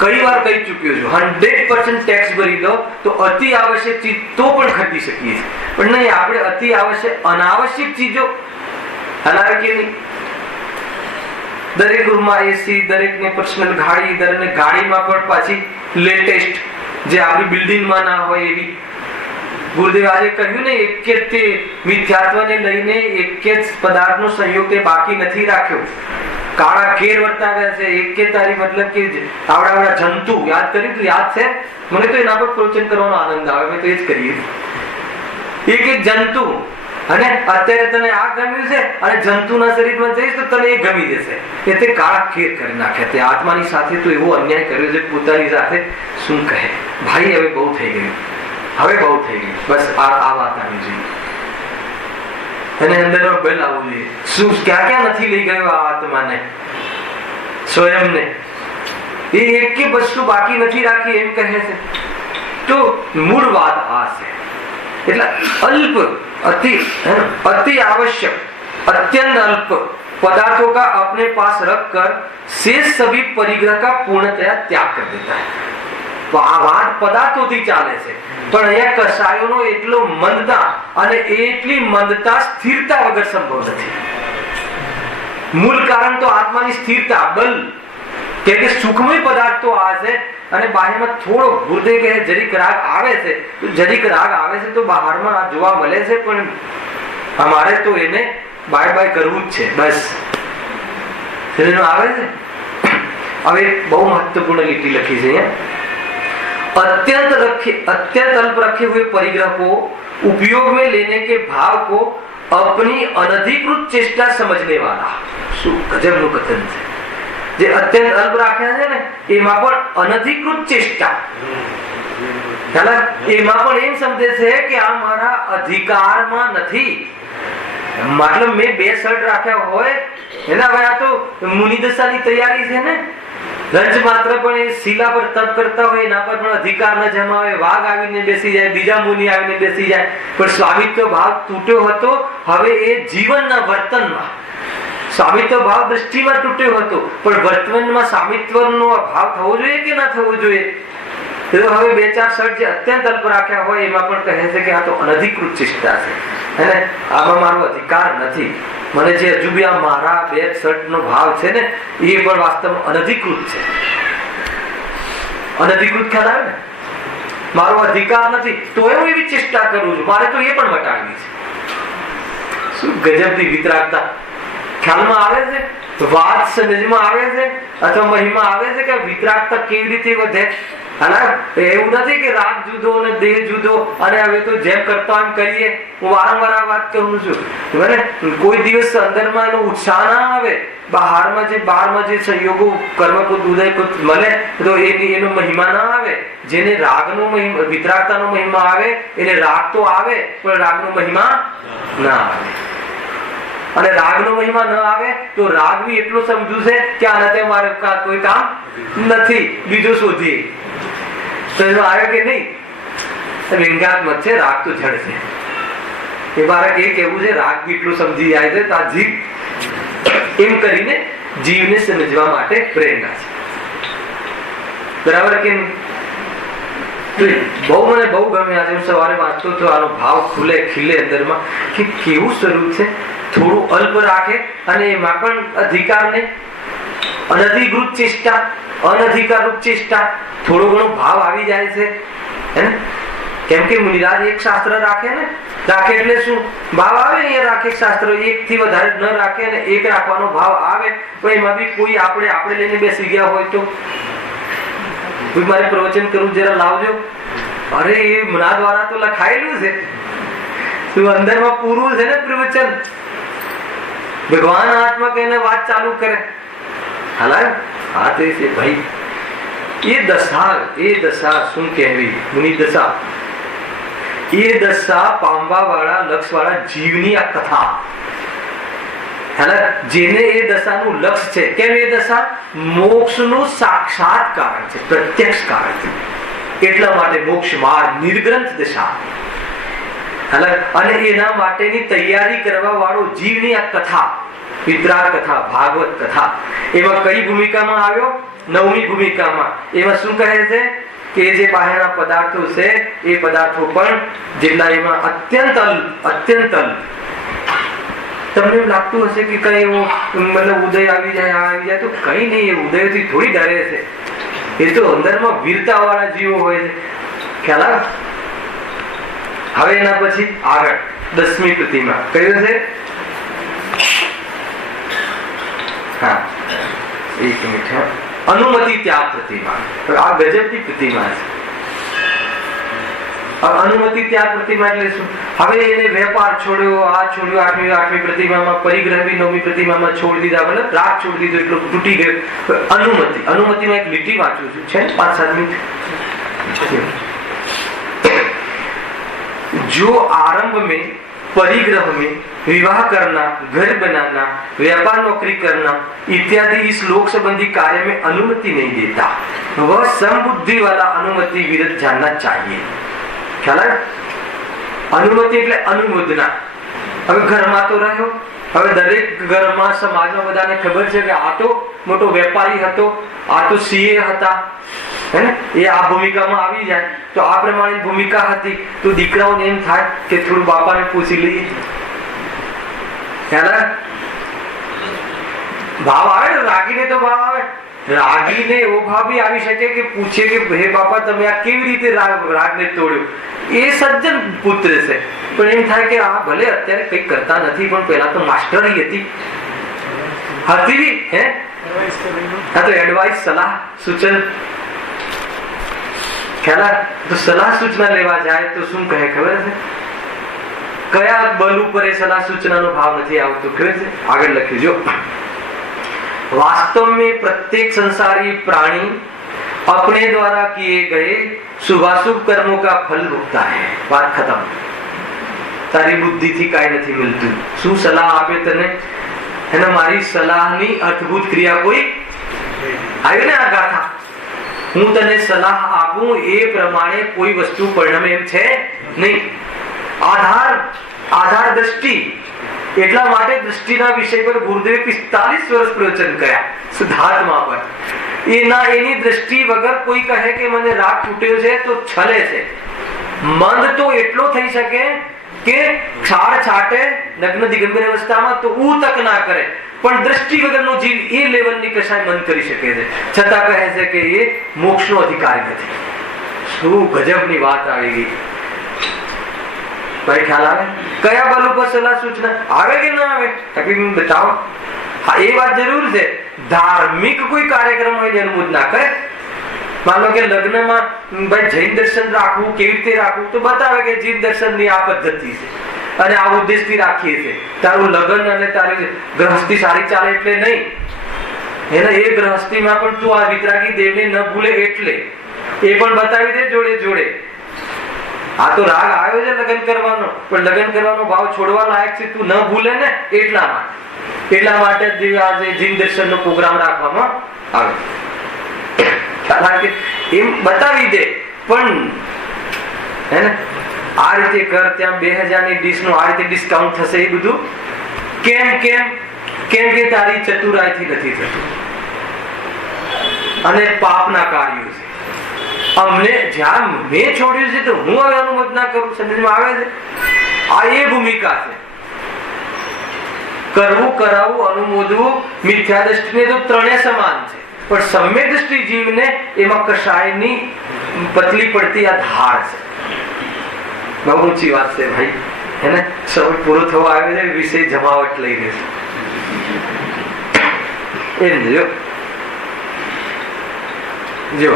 કઈ વાર કહી ચૂક્યો છું, 100% ટેક્સ ભરી દો તો અતિ આવશ્યક ચીજ તો પણ ખરીદી શકીએ છીએ, પણ નહીં, આપણે અતિ આવશ્યક અનાવશ્યક ચીજો હલાવે કે નહીં. દરેક રૂમમાં એસી, દરેકને પર્સનલ ગાડી, દરેકને ગાડીમાં પણ પાછી લેટેસ્ટ, જે આપણી બિલ્ડિંગમાં ના હોય એવી. ગુરુદેવ આજે કહ્યું ને, એક તે મિથ્યાત્વને લઈને એક જ પદાર્થનો સંયોગ તે બાકી નથી રાખ્યો. કાળા કેર વર્તાવ્યા છે, એક કે તારી મતલબ કે આવડા જંતુ યાદ કર્યું તું, યાદ છે? મને તો એના પર પ્રવચન કરવાનો આનંદ આવે, મેં તો એ જ કરીએ. એક જંતુ, અને અત્યારે તને આ ગમ્યું છે અને જંતુના શરીરમાં જઈશ તો તને એ ગમી જશે. એ તે કાળા કેર કરી નાખ્યા. તે આત્માની સાથે તો એવો અન્યાય કર્યો છે, પોતાની સાથે શું કહે ભાઈ, હવે બહુ થઈ ગયું, હવે બહુ થઈ ગયું, બસ આ વાત આવી જોઈએ. અને અંદરનો બલ આવવું જોઈએ. શું ક્યાં ક્યાં નથી લઈ ગયો આ આત્માને, સ્વયંને? એ એક કે વસ્તુ બાકી નથી રાખી એમ કહે છે. તો મૂળ વાત આ છે. એટલે अल्प अति आवश्यक अत्यंत अल्प पदार्थों का अपने पास रखकर शेष सभी परिग्रह का पूर्णतया त्याग कर देता है. આ વાત પદાર્થોથી ચાલે છે, પણ અહીંયા કસાયોનો એટલો મંદતા અને એટલી મંદતા સ્થિરતા વગર સંભવ નથી. મૂળ કારણ તો આત્માની સ્થિરતા, બલ. કે સુખમય પદાર્થ તો આ છે અને બાહ્યમાં થોડો ગુરુદેવ કહે જરીક રાગ આવે છે, તો જરીક રાગ આવે છે તો બહારમાં આ જોવા મળે છે, પણ અમારે તો એને બાય બાય કરવું જ છે, બસ. આવે છે. હવે બહુ મહત્વપૂર્ણ લીટી લખી છે અહીંયા. अत्यंत अल्प रखे हुए परिग्रह को उपयोग में लेने के भाव को अपनी अनधिकृत चेष्टा समझने वाला. શું ગજબનું કથન છે. જે અત્યંત અલ્પ રાખ્યા છે ને, એમાં પણ અનધિકૃત ચેષ્ટા, એમાં પણ એમ સમજે છે કે આ મારા અધિકારમાં નથી. મતલબ મેં 2 શર્ટ રાખ્યા હોય એના, હવે આ તો મુનિદશાની તૈયારી છે ને, રંજ માત્ર પણ એ શીલા પર તપ કરતા હોય, એના પર પણ અધિકાર ન જમાવે. વાઘ આવીને બેસી જાય, બીજા મુનિ આવીને બેસી જાય, પણ સ્વામિત્વ ભાવ તૂટ્યો હતો. હવે એ જીવનના વર્તનમાં સ્વામિત્વ ભાવ દ્રષ્ટિમાં તૂટ્યો હતો, પણ વર્તમાનમાં સ્વામિત્વનો ભાવ થવો જોઈએ કે ના થવો જોઈએ? તો હવે 2-4 શર્ટ જે અત્યંત અલ્પ રાખ્યા હોય એમાં પણ કહે છે કે આ તો અનધિકૃત ચેષ્ટા છે, અને આમાં મારો અધિકાર નથી. મને જે હજુ બી આ મારા 2 શર્ટનો ભાવ છે ને, એ પણ વાસ્તવમાં અનધિકૃત છે. અનધિકૃત ખ્યાલ આવે ને, મારો અધિકાર નથી તો હું એવી ચેષ્ટા કરું છું, મારે તો એ પણ મટાડવી છે. શું ગજબની વિતરાગતા! ખ્યાલમાં આવે છે? વાત સમજમાં આવે છે અથવા મહિમા આવે છે કે વિતરાગતા કેવી રીતે વધે? એવું નથી કે રાગ જુદો અને દેહ જુદો, અને હવે તો જેમ કરતા એમ કરીએ. હું વારંવાર આ વાત કરું છું, કોઈ દિવસ અંદરમાં એનો ઉત્સાહ ના આવે, બહારમાં જે સંયોગો કર્મકૃત ઉદયકૃત મળે તો એનો મહિમા ના આવે. જેને રાગનો મહિમા, વિતરાગતાનો મહિમા આવે, એને રાગ તો આવે પણ રાગનો મહિમા ના આવે. અને રાગનો મહિમા ન આવે તો રાગ બી એટલો સમજુ છે કે આનાથી મારે કોઈ કામ નથી, બીજો શોધીએ. તો એનો આવ્યો કે નહીં? વ્યંગાત્મક છે, રાગ તો જડ છે. એ મારે એ કેવું છે, રાગ કેટલું સમજી જાય છે તો આ જીવ એમ કરીને જીવને સમજવા માટે પ્રેરણા છે. બરાબર કે બહુ મને બહુ ગમે. આજે હું સવારે વાંચતો તો આનો ભાવ ખુલે ખીલે અંદરમાં કે કેવું સ્વરૂપ છે. થોડું અલ્પ રાખે અને એમાં પણ અધિકારને અનધિકૃત ચેષ્ટા, અનધિકારરૂપ ચેષ્ટા, થોડો ઘણો ભાવ આવી જાય છે. કેમ કે મુનિરાજ એક શાસ્ત્ર રાખે ને, રાખે એટલે શું ભાવ આવે અહીંયા રાખે શાસ્ત્ર, એક થી વધારે ન રાખે અને એક રાખવાનો ભાવ આવે. પણ એમાં બી કોઈ આપણે લઈને બેસી ગયા હોય તો મારે પ્રવચન કરવું જરા લાવજો. અરે એ મના દ્વારા તો લખાયેલું છે, તું અંદરમાં પૂરું છે ને પ્રવચન. ભગવાન આત્મા કહીને વાત ચાલુ કરે. હાલાય હા તે છે ભાઈ. એ દશા શું કહેવી? મુનિ દશા. એ દશા પામવા વાળા, લક્ષ વાળા જીવની આ કથા. જેને એ દશાનું લક્ષ છે. કેમ? એ દશા મોક્ષનું સાક્ષાત કારણ છે, પ્રત્યક્ષ કારણ છે. એટલા માટે મોક્ષ માર્ગ, નિર્ગ્રંથ દશા. અને એના માટેની તૈયારી કરવા વાળો જીવની આ કથા, વિતરાગ કથા, ભાગવત કથા. એમાં કઈ ભૂમિકામાં આવ્યો? 9મી ભૂમિકામાં. એમાં શું કહે છે કે જે બહારના પદાર્થો છે એ પદાર્થો પણ જેટલા એમાં અત્યંત તમને એમ લાગતું હશે કે કઈ એવો મતલબ ઉદય આવી જાય તો કઈ નહીં. એ ઉદયથી થોડી ડરે છે. એ તો અંદરમાં વીરતા વાળા જીવો હોય છે. ખ્યાલ આવે? હવે એના પછી આગળ 10મી પ્રતિમા કયું છે? હા, એક મિનિટ. અનુમતિ ત્યાગ પ્રતિમા. આ ગજબની પ્રતિમા છે. અનુમતિ ત્યાગ પ્રતિમા એટલે શું? હવે એને વેપાર છોડ્યો, આ છોડ્યો. 8મી પ્રતિમામાં પરિગ્રહ બી 9મી પ્રતિમામાં છોડી દીધા, મતલબ રાગ છોડી દીધો, એટલું તૂટી ગયું. અનુમતિમાં એક લીટી વાંચું છું, છે 5-7 મિનિટ. जो आरंभ में, परिग्रह में, विवाह करना, घर बनाना, व्यापार नौकरी करना इत्यादि इस लोक संबंधी कार्य में अनुमति नहीं देता, वह समबुद्धि वाला अनुमति विरुद्ध जानना चाहिए. ખ્યાલ આવે? અનુમતિ એટલે અનુમોદના. હવે ઘરમાં તો રહ્યો, હવે દરેક ઘરમાં સમાજમાં બધાને ખબર છે કે આ તો મોટો વેપારી હતો, આ તો સીએ હતા, એ આ ભૂમિકામાં આવી જાય તો આ પ્રમાણે ભૂમિકા હતી. તો દીકરાઓને એમ થાય કે થોડું બાપાને પૂછી લઈએ. ભાવ આવે ને, રાગીને તો ભાવ આવે. રાગીને એવો ભાવ બી આવી શકે કે પૂછે કે હે બાપા તમે આ કેવી રીતે રાગને તોડ્યો? એ સજ્જન પુત્ર છે, પણ એમ થાય કે આ ભલે અત્યારે કઈ કરતા નથી પણ પેલા તો માસ્ટરી હતી. હે હા, તો એડવાઇસ, સલાહ સૂચન. ખ્યાલ? તો સલાહ સૂચના લેવા જાય તો શું કહે ખબર છે? કયા બલ ઉપર એ સલાહ સૂચનાનો ભાવ નથી આવતો ખબર છે? આગળ લખ્યું જો, वास्तव में प्रत्येक संसारी प्राणी अपने द्वारा किए गए शुभाशुभ कर्मों का फल भुगता है. बात खत्म. તારી બુદ્ધિ થી કાંઈ નથી મળતું. શું સલાહ આપે તને? એને મારી સલાહની અદ્ભુત ક્રિયા કોઈ આવી ને આ ગાથા. હું તને સલાહ આપું એ પ્રમાણે કોઈ વસ્તુ પરિણમે એમ છે નહીં. આધાર દ્રષ્ટિ. એટલા માટે દ્રષ્ટિના વિષય પર ગુરુદેવે 45 વર્ષ પ્રવચન કર્યા શુદ્ધાત્મા પર. એની દ્રષ્ટિ વગર કોઈ કહે કે મને રાગ તૂટ્યો છે તો છલે છે. મંદ તો એટલો થઈ શકે કે છાડ છાટે નગ્ન દિગંબર અવસ્થામાં તો તક ના કરે, પણ દ્રષ્ટિ વગરનો જીવ એ લેવલની કશાય મન કરી શકે છે, છતાં કહે છે કે એ મોક્ષનો અધિકારી નથી. શું ગજબની વાત આવી ગઈ ભાઈ. ખ્યાલ આવે? કયા બલ ઉપર સલાહ સૂચના આવે કે ના આવે? તકલીફ બતાવો. હા, એ વાત જરૂર છે. ધાર્મિક કોઈ કાર્યક્રમ હોય એનું મુદ ના કરે. માનો કે લગ્નમાં ભાઈ જૈન દર્શન રાખવું, કેવી રીતે રાખવું, તો બતાવે કે જૈન દર્શન ની આ પદ્ધતિ છે અને આ ઉદ્દેશથી રાખીએ છીએ. તારું લગ્ન અને તારી ગ્રહસ્થી સારી ચાલે એટલે નહીં. એને એ ગ્રહસ્થીમાં પણ તું આ વિતરાગી દેવને ન ભૂલે એટલે એ પણ બતાવી દે જોડે જોડે. આ તો રાગ આવ્યો છે લગ્ન કરવાનો, પણ લગ્ન કરવાનો ભાવ છોડવા લાયક છે તું ન ભૂલે ને એટલા માટે આજે જૈન દર્શન નો પ્રોગ્રામ રાખવામાં આવે. એમ બતાવી દે પણ હે ને આ રીતે કર, ત્યાં 2000 ની ડીશ નું આ રીતે ડિસ્કાઉન્ટ થશે. એ બધું કેમ કેમ કેમ કે તારી ચતુરાઈથી નથી થતું. અને પાપના કાર્યો છે. અમને જ્યાં મેં છોડ્યું છે તો હું હવે અનુમત ના કરું. સમજમાં આવે છે? આ એ ભૂમિકા છે. કરવું, કરાવવું, અનુમોદવું, મિથ્યા દ્રષ્ટિને તો ત્રણે સમાન છે. પણ સમ્યક દ્રષ્ટિ જીવને એમાં કશાયની પતલી પડતી આ ધાર છે. બહુ ઊંચી વાત છે ભાઈ. એને સમય પૂરો થવા આવે છે, વિષય જમાવટ લઈ રહેશે. એમ જો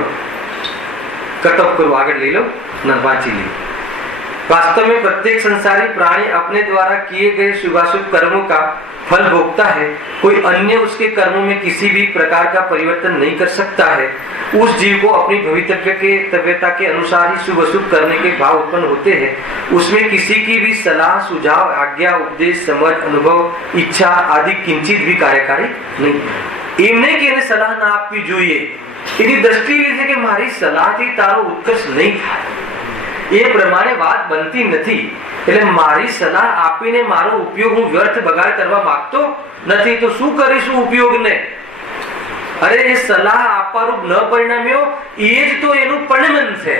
कट ऑफ करो, आगे ले लो न, वांची ली। वास्तव में प्रत्येक संसारी प्राणी अपने द्वारा किए गए शुभाशुभ कर्मों का फल भोगता है। कोई अन्य उसके कर्मों में किसी भी प्रकार का परिवर्तन नहीं कर सकता है। उस जीव को अपनी भवितव्य के तव्यता के अनुसार ही शुभ अशुभ करने के भाव उत्पन्न होते हैं। उसमें किसी की भी सलाह, सुझाव, आज्ञा, उपदेश, समझ, अनुभव, इच्छा आदि किंचित भी कार्यकारी नहीं। એમ નહીં કે એને સલાહ ના આપવી જોઈએ, એની દ્રષ્ટિ એ છે કે મારી સલાહથી તારો ઉત્કર્ષ નહીં થાય, એ પ્રમાણે વાત બનતી નથી। એટલે મારી સલાહ આપીને મારો ઉપયોગ હું વ્યર્થ બગાડ કરવા માંગતો નથી, તો શું કરીશું ઉપયોગને? અરે એ સલાહ આપવારૂપ ન પરિણમ્યો એ જ તો એનું પરિણમન છે।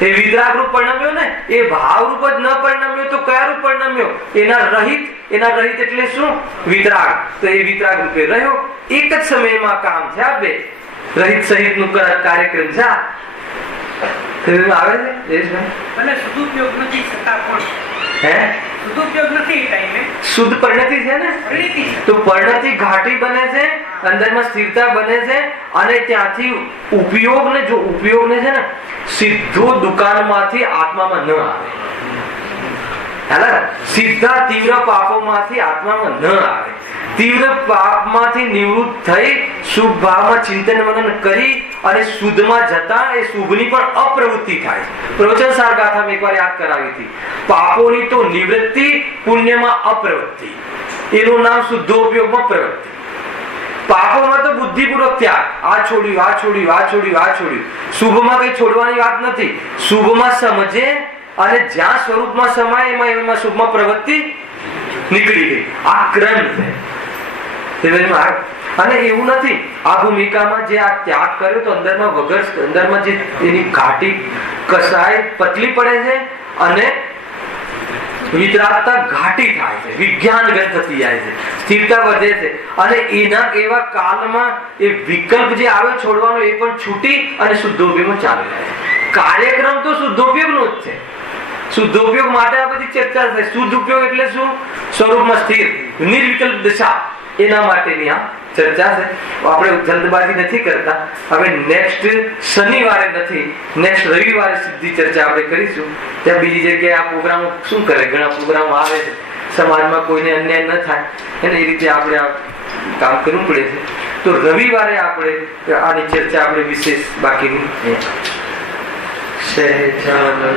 એ વિતરાગ રૂપ પરિણમ્યો ને, એ ભાવ રૂપ જ ન પરિણમ્યો તો કયા રૂપ પરિણમ્યો? એના રહિત એટલે શું? વિતરાગ। તો એ વિતરાગ રૂપે રહ્યો। એક જ સમયમાં કામ છે આ બે, રહિત સહિત નું કાર્યક્રમ છે। આવે છે અને સદુપયોગ નથી છતાં પણ હે સદુપયોગ નથી ટાઈમે શુદ્ધ પરિણતિ છે ને, તો પરિણતિ ઘાટી બને છે, અંદરમાં સ્થિરતા બને છે, અને ત્યાંથી ઉપયોગને જો ઉપયોગને છે ને સીધો દુકાનમાંથી આત્મામાં ન આવે, સીધા તીવ્ર પાપોમાંથી આત્મામાં ન આવે। તીવ્ર પાપમાંથી નિવૃત્ત થઈ શુભ ભાવમાં ચિંતન મનન કરી અને શુદ્ધમાં જતા એ શુભની પણ અપ્રવૃત્તિ થાય। પ્રવચન સાર ગાથામાં એકવાર યાદ કરાવી હતી, પાપોની તો નિવૃત્તિ, પુણ્યમાં અપ્રવૃત્તિ, એનું નામ શુદ્ધોપયોગમાં પ્રવૃત્તિ। પાપોમાં તો બુદ્ધિપૂર્વક ત્યાગ, આ છોડ્યું, આ છોડ્યું, આ છોડ્યું, આ છોડ્યું। શુભમાં કઈ છોડવાની વાત નથી, શુભમાં સમજે અને જ્યાં સ્વરૂપમાં સમાય એમાં શુભમાં પ્રવૃત્તિ નીકળી ગઈ। આ ક્રમ છે। અને એવું નથી, આ ભૂમિકામાં જે આ ત્યાગ કર્યો તો અંદરમાં વગર, અંદરમાં જે એની ઘાટી કસાય પતલી પડે છે અને વિતરાગતા ઘાટી થાય છે, વિજ્ઞાન ગત થતી જાય છે, સ્થિરતા વધે છે, અને એના એવા કાલમાં એ વિકલ્પ જે આવે છોડવાનો એ પણ છૂટી અને શુદ્ધોપયોગમાં ચાલે જાય। કાર્યક્રમ તો શુદ્ધોપયોગનો જ છે। શુદ્ધોપયોગ માટે આ બધી ચર્ચા છે। શુદ્ધ ઉપયોગ એટલે શું? સ્વરૂપમાં સ્થિર નિર્વિકલ્પ દશા, એના માટેની આ ચર્ચા છે। આપણે જલ્દબાજી નથી કરતા। હવે નેક્સ્ટ શનિવારે નથી, નેક્સ્ટ રવિવારે સીધી ચર્ચા આપણે કરીશું। ત્યાં બીજી જગ્યાએ આ પ્રોગ્રામો શું કરે, ઘણા પ્રોગ્રામો આવે છે, સમાજમાં કોઈને અન્યાય ન થાય એને એ રીતે આપણે આ કામ કરવું પડે છે। તો રવિવારે આપણે આની ચર્ચા આપણે વિશેષ બાકીની સહેજાનંદ